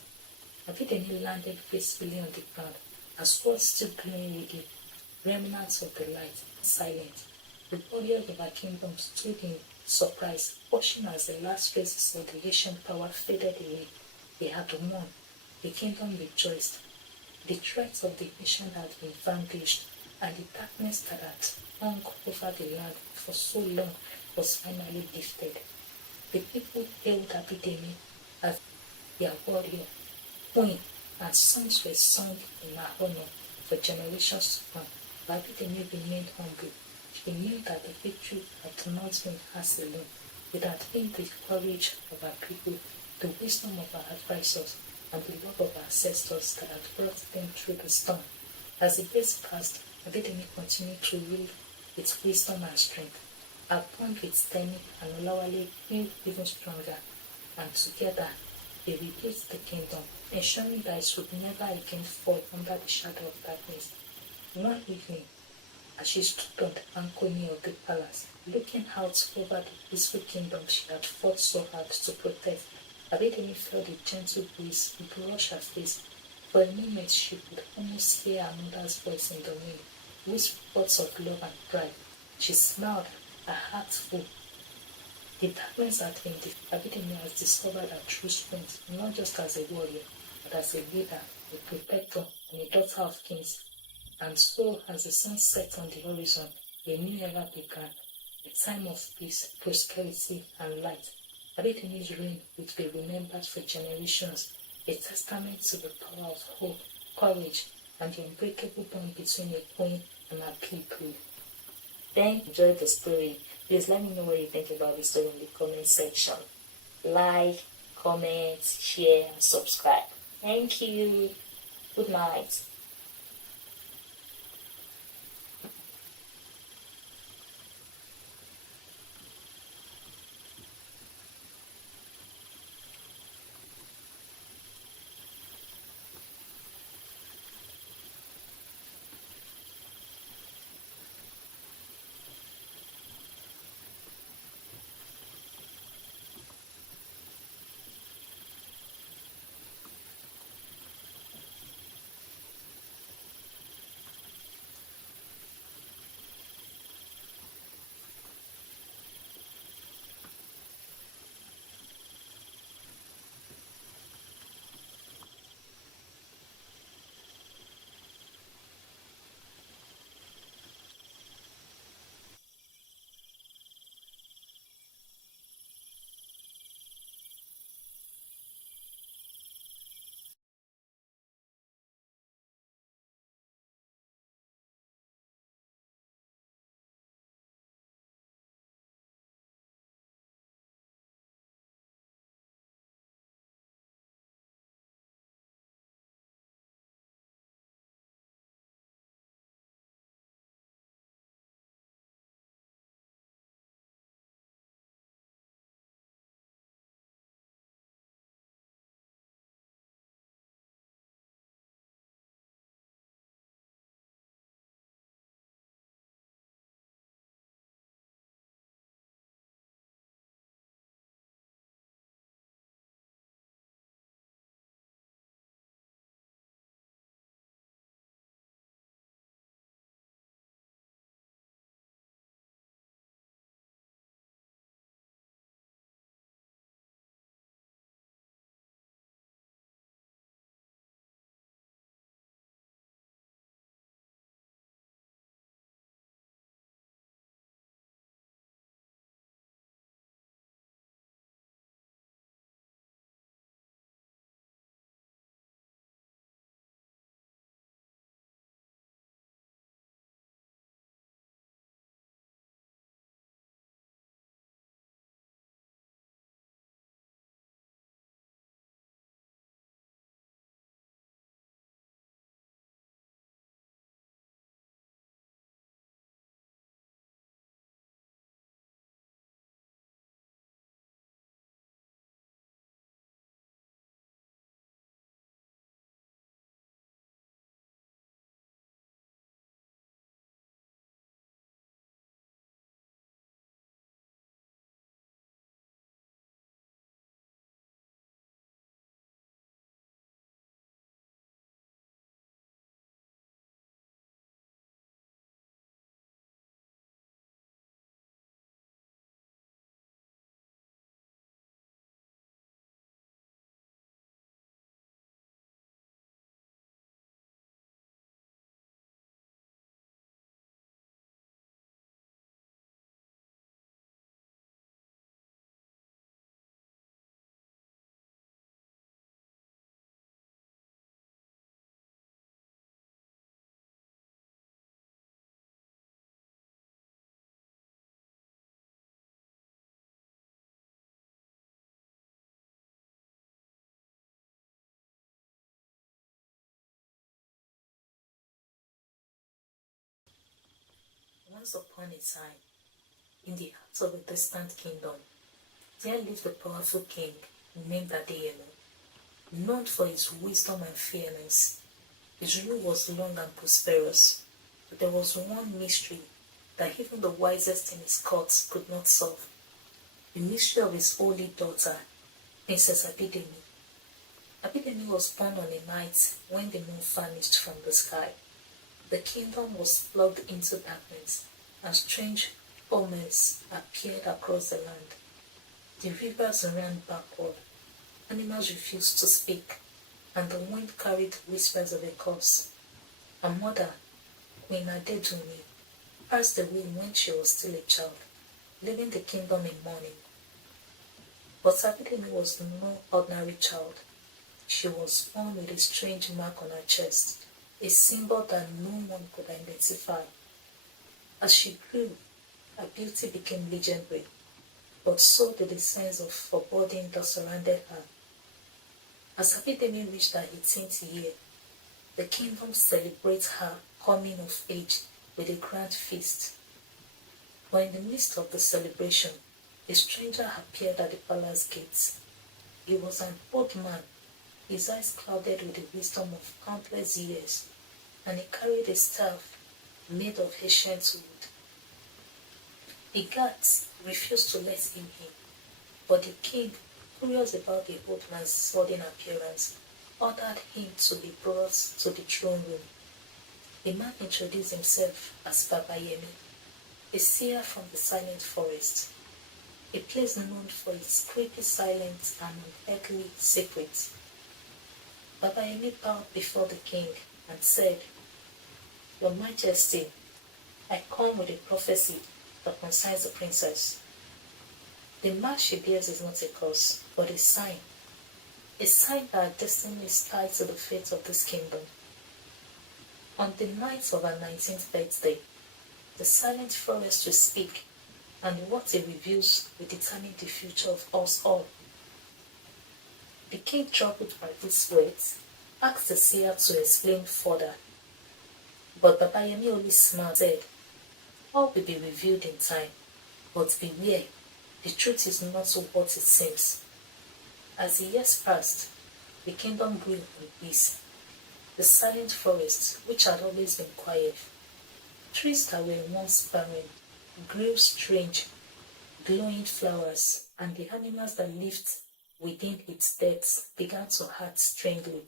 Abidemi landed gracefully on the ground, her sword still glowing with the remnants of the light, silent. The warriors of her kingdom stood in surprise, watching as the last traces of the ancient power faded away. They had won. The kingdom rejoiced. The threats of the nation had been vanquished, and the darkness that had hung over the land for so long was finally lifted. The people hailed Abidemi as their warrior, queen, and songs were sung in her honor for generations to come. But Abidemi remained humble. She knew that the victory had not been hers alone. It had been the courage of her people, the wisdom of her advisors, and the love of her ancestors that had brought them through the storm. As the days passed, Abidemi continued to rule with wisdom and strength. Her bond with Temi and Olawale grew even stronger, and together they rebuilt the kingdom, ensuring that it would never again fall under the shadow of darkness. One evening, as she stood on the balcony of the palace, looking out over the peaceful kingdom she had fought so hard to protect, Abidemi felt a gentle breeze brush her face. For a moment she could almost hear her mother's voice in the wind, whisper words of love and pride. She smiled, her heart full. The darkness had been defeated. Abidemi has discovered her true strength, not just as a warrior, but as a leader, a protector, and a daughter of kings. And so, as the sun set on the horizon, a new era began, a time of peace, prosperity, and light. Abidemi's reign would be remembered for generations, a testament to the power of hope, courage, and the unbreakable bond between a queen and her people. Then enjoy the story. Please let me know what you think about the story in the comment section. Like, comment, share, and subscribe. Thank you. Good night. Once upon a time, in the heart of a distant kingdom, there lived a powerful king named Abidemi, known for his wisdom and fairness. His rule was long and prosperous, but there was one mystery that even the wisest in his court could not solve. The mystery of his only daughter, Princess Abidemi. Abidemi was born on a night when the moon vanished from the sky. The kingdom was plugged into darkness, and strange omens appeared across the land. The rivers ran backward, animals refused to speak, and the wind carried whispers of a curse. Her mother, Queen Abidemi, passed away when she was still a child, leaving the kingdom in mourning. But Abidemi was no ordinary child. She was born with a strange mark on her chest, a symbol that no one could identify. As she grew, her beauty became legendary, but so did the sense of foreboding that surrounded her. As Abidemi reached her 18th year, the kingdom celebrates her coming of age with a grand feast. But in the midst of the celebration, a stranger appeared at the palace gates. He was an old man, his eyes clouded with the wisdom of countless years, and he carried a staff made of ancient wood. The guards refused to let him in, but the king, curious about the old man's sudden appearance, ordered him to be brought to the throne room. The man introduced himself as Abidemi, a seer from the silent forest, a place known for its creepy silence and unearthly secrets. Abidemi bowed before the king and said, "Your Majesty, I come with a prophecy that concerns the princess. The mark she bears is not a curse, but a sign that her destiny is tied to the fate of this kingdom. On the night of her 19th birthday, the silent forest will speak, and what it reveals will determine the future of us all." The king, troubled by these words, asked the seer to explain further, but Abidemi only smiled and said, "All will be revealed in time, but beware, the truth is not what it seems." As the years passed, the kingdom grew in peace. The silent forest, which had always been quiet, trees that were once barren, grew strange, glowing flowers, and the animals that lived within its depths began to act strangely.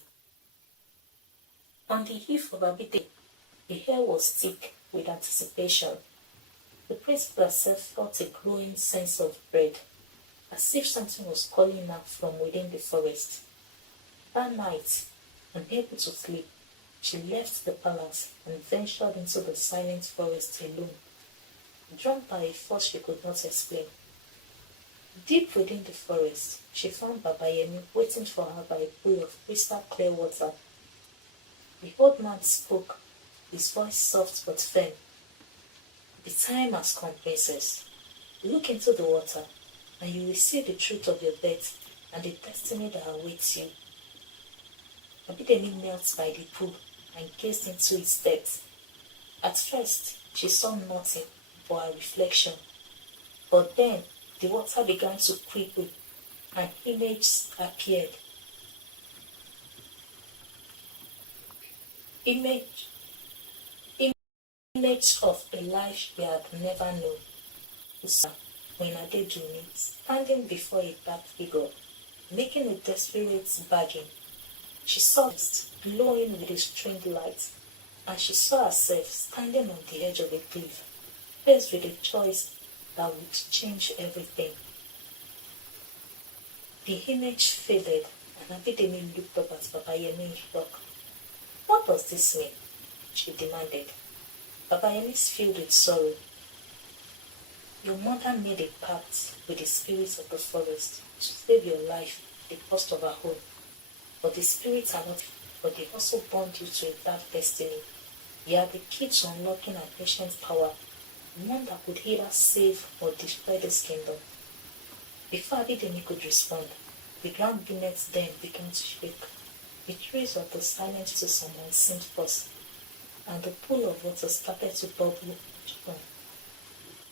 On the eve of Abidemi, the air was thick with anticipation. The princess herself felt a growing sense of dread, as if something was calling out from within the forest. That night, unable to sleep, she left the palace and ventured into the silent forest alone, drawn by a force she could not explain. Deep within the forest, she found Abidemi waiting for her by a pool of crystal clear water. The old man spoke, his voice soft but firm. "The time has come, princess. Look into the water, and you will see the truth of your birth and the destiny that awaits you." Abidemi knelt by the pool and gazed into its depths. At first, she saw nothing but her reflection, but then the water began to quiver, and images appeared. Image of a life she had never known. When Abidemi, standing before a dark figure, making a desperate bargain, she saw it glowing with a strange light, and she saw herself standing on the edge of a cliff, faced with a choice that would change everything. The image faded, and Abidemi looked up at Abidemi in shock. "What does this mean?" she demanded. Abidemi filled with sorrow. "Your mother made a pact with the spirits of the forest to save your life at the cost of her own. But the spirits are not, but they also bound you to a dark destiny. You are the key to unlocking an ancient power, one that could either save or destroy this kingdom." Before Abidemi could respond, the ground beneath them began to shake. The trees of the silent to some unseen force, and the pool of water started to bubble and strong.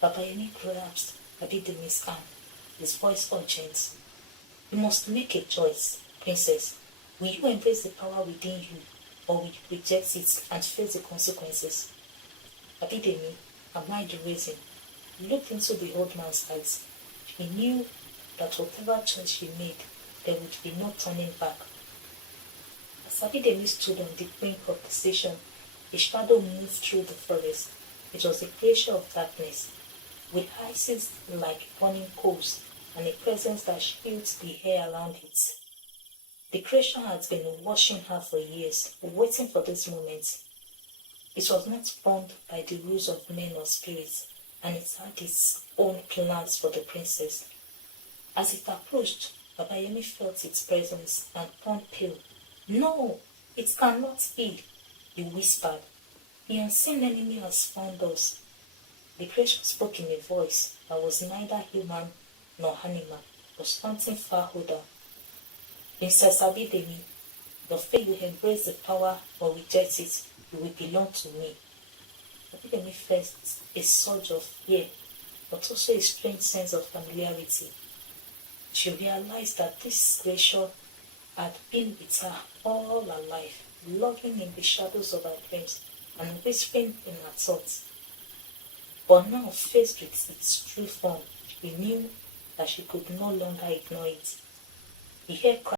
Babayemi grasped Abidemi's arm, his voice urgent. You must make a choice, princess. Will you embrace the power within you, or will you reject it and face the consequences? Abidemi, amid the reason, looked into the old man's eyes. She knew that whatever choice she made, there would be no turning back. As Abidemi stood on the brink of the station, a shadow moved through the forest. It was a creature of darkness, with eyes like burning coals and a presence that chilled the air around it. The creature had been watching her for years, waiting for this moment. It was not bound by the rules of men or spirits, and it had its own plans for the princess. As it approached, Babayemi felt its presence and turned pale. No, it cannot be, he whispered. The unseen enemy has found us. The creature spoke in a voice that was neither human nor animal, but something far older. Princess Abidemi, your fate will embrace the power or reject it. You will belong to me. Abidemi felt a surge of fear, but also a strange sense of familiarity. She realized that this creature had been with her all her life, lurking in the shadows of her dreams and whispering in her thoughts. But now, faced with its true form, she knew that she could no longer ignore it. The hair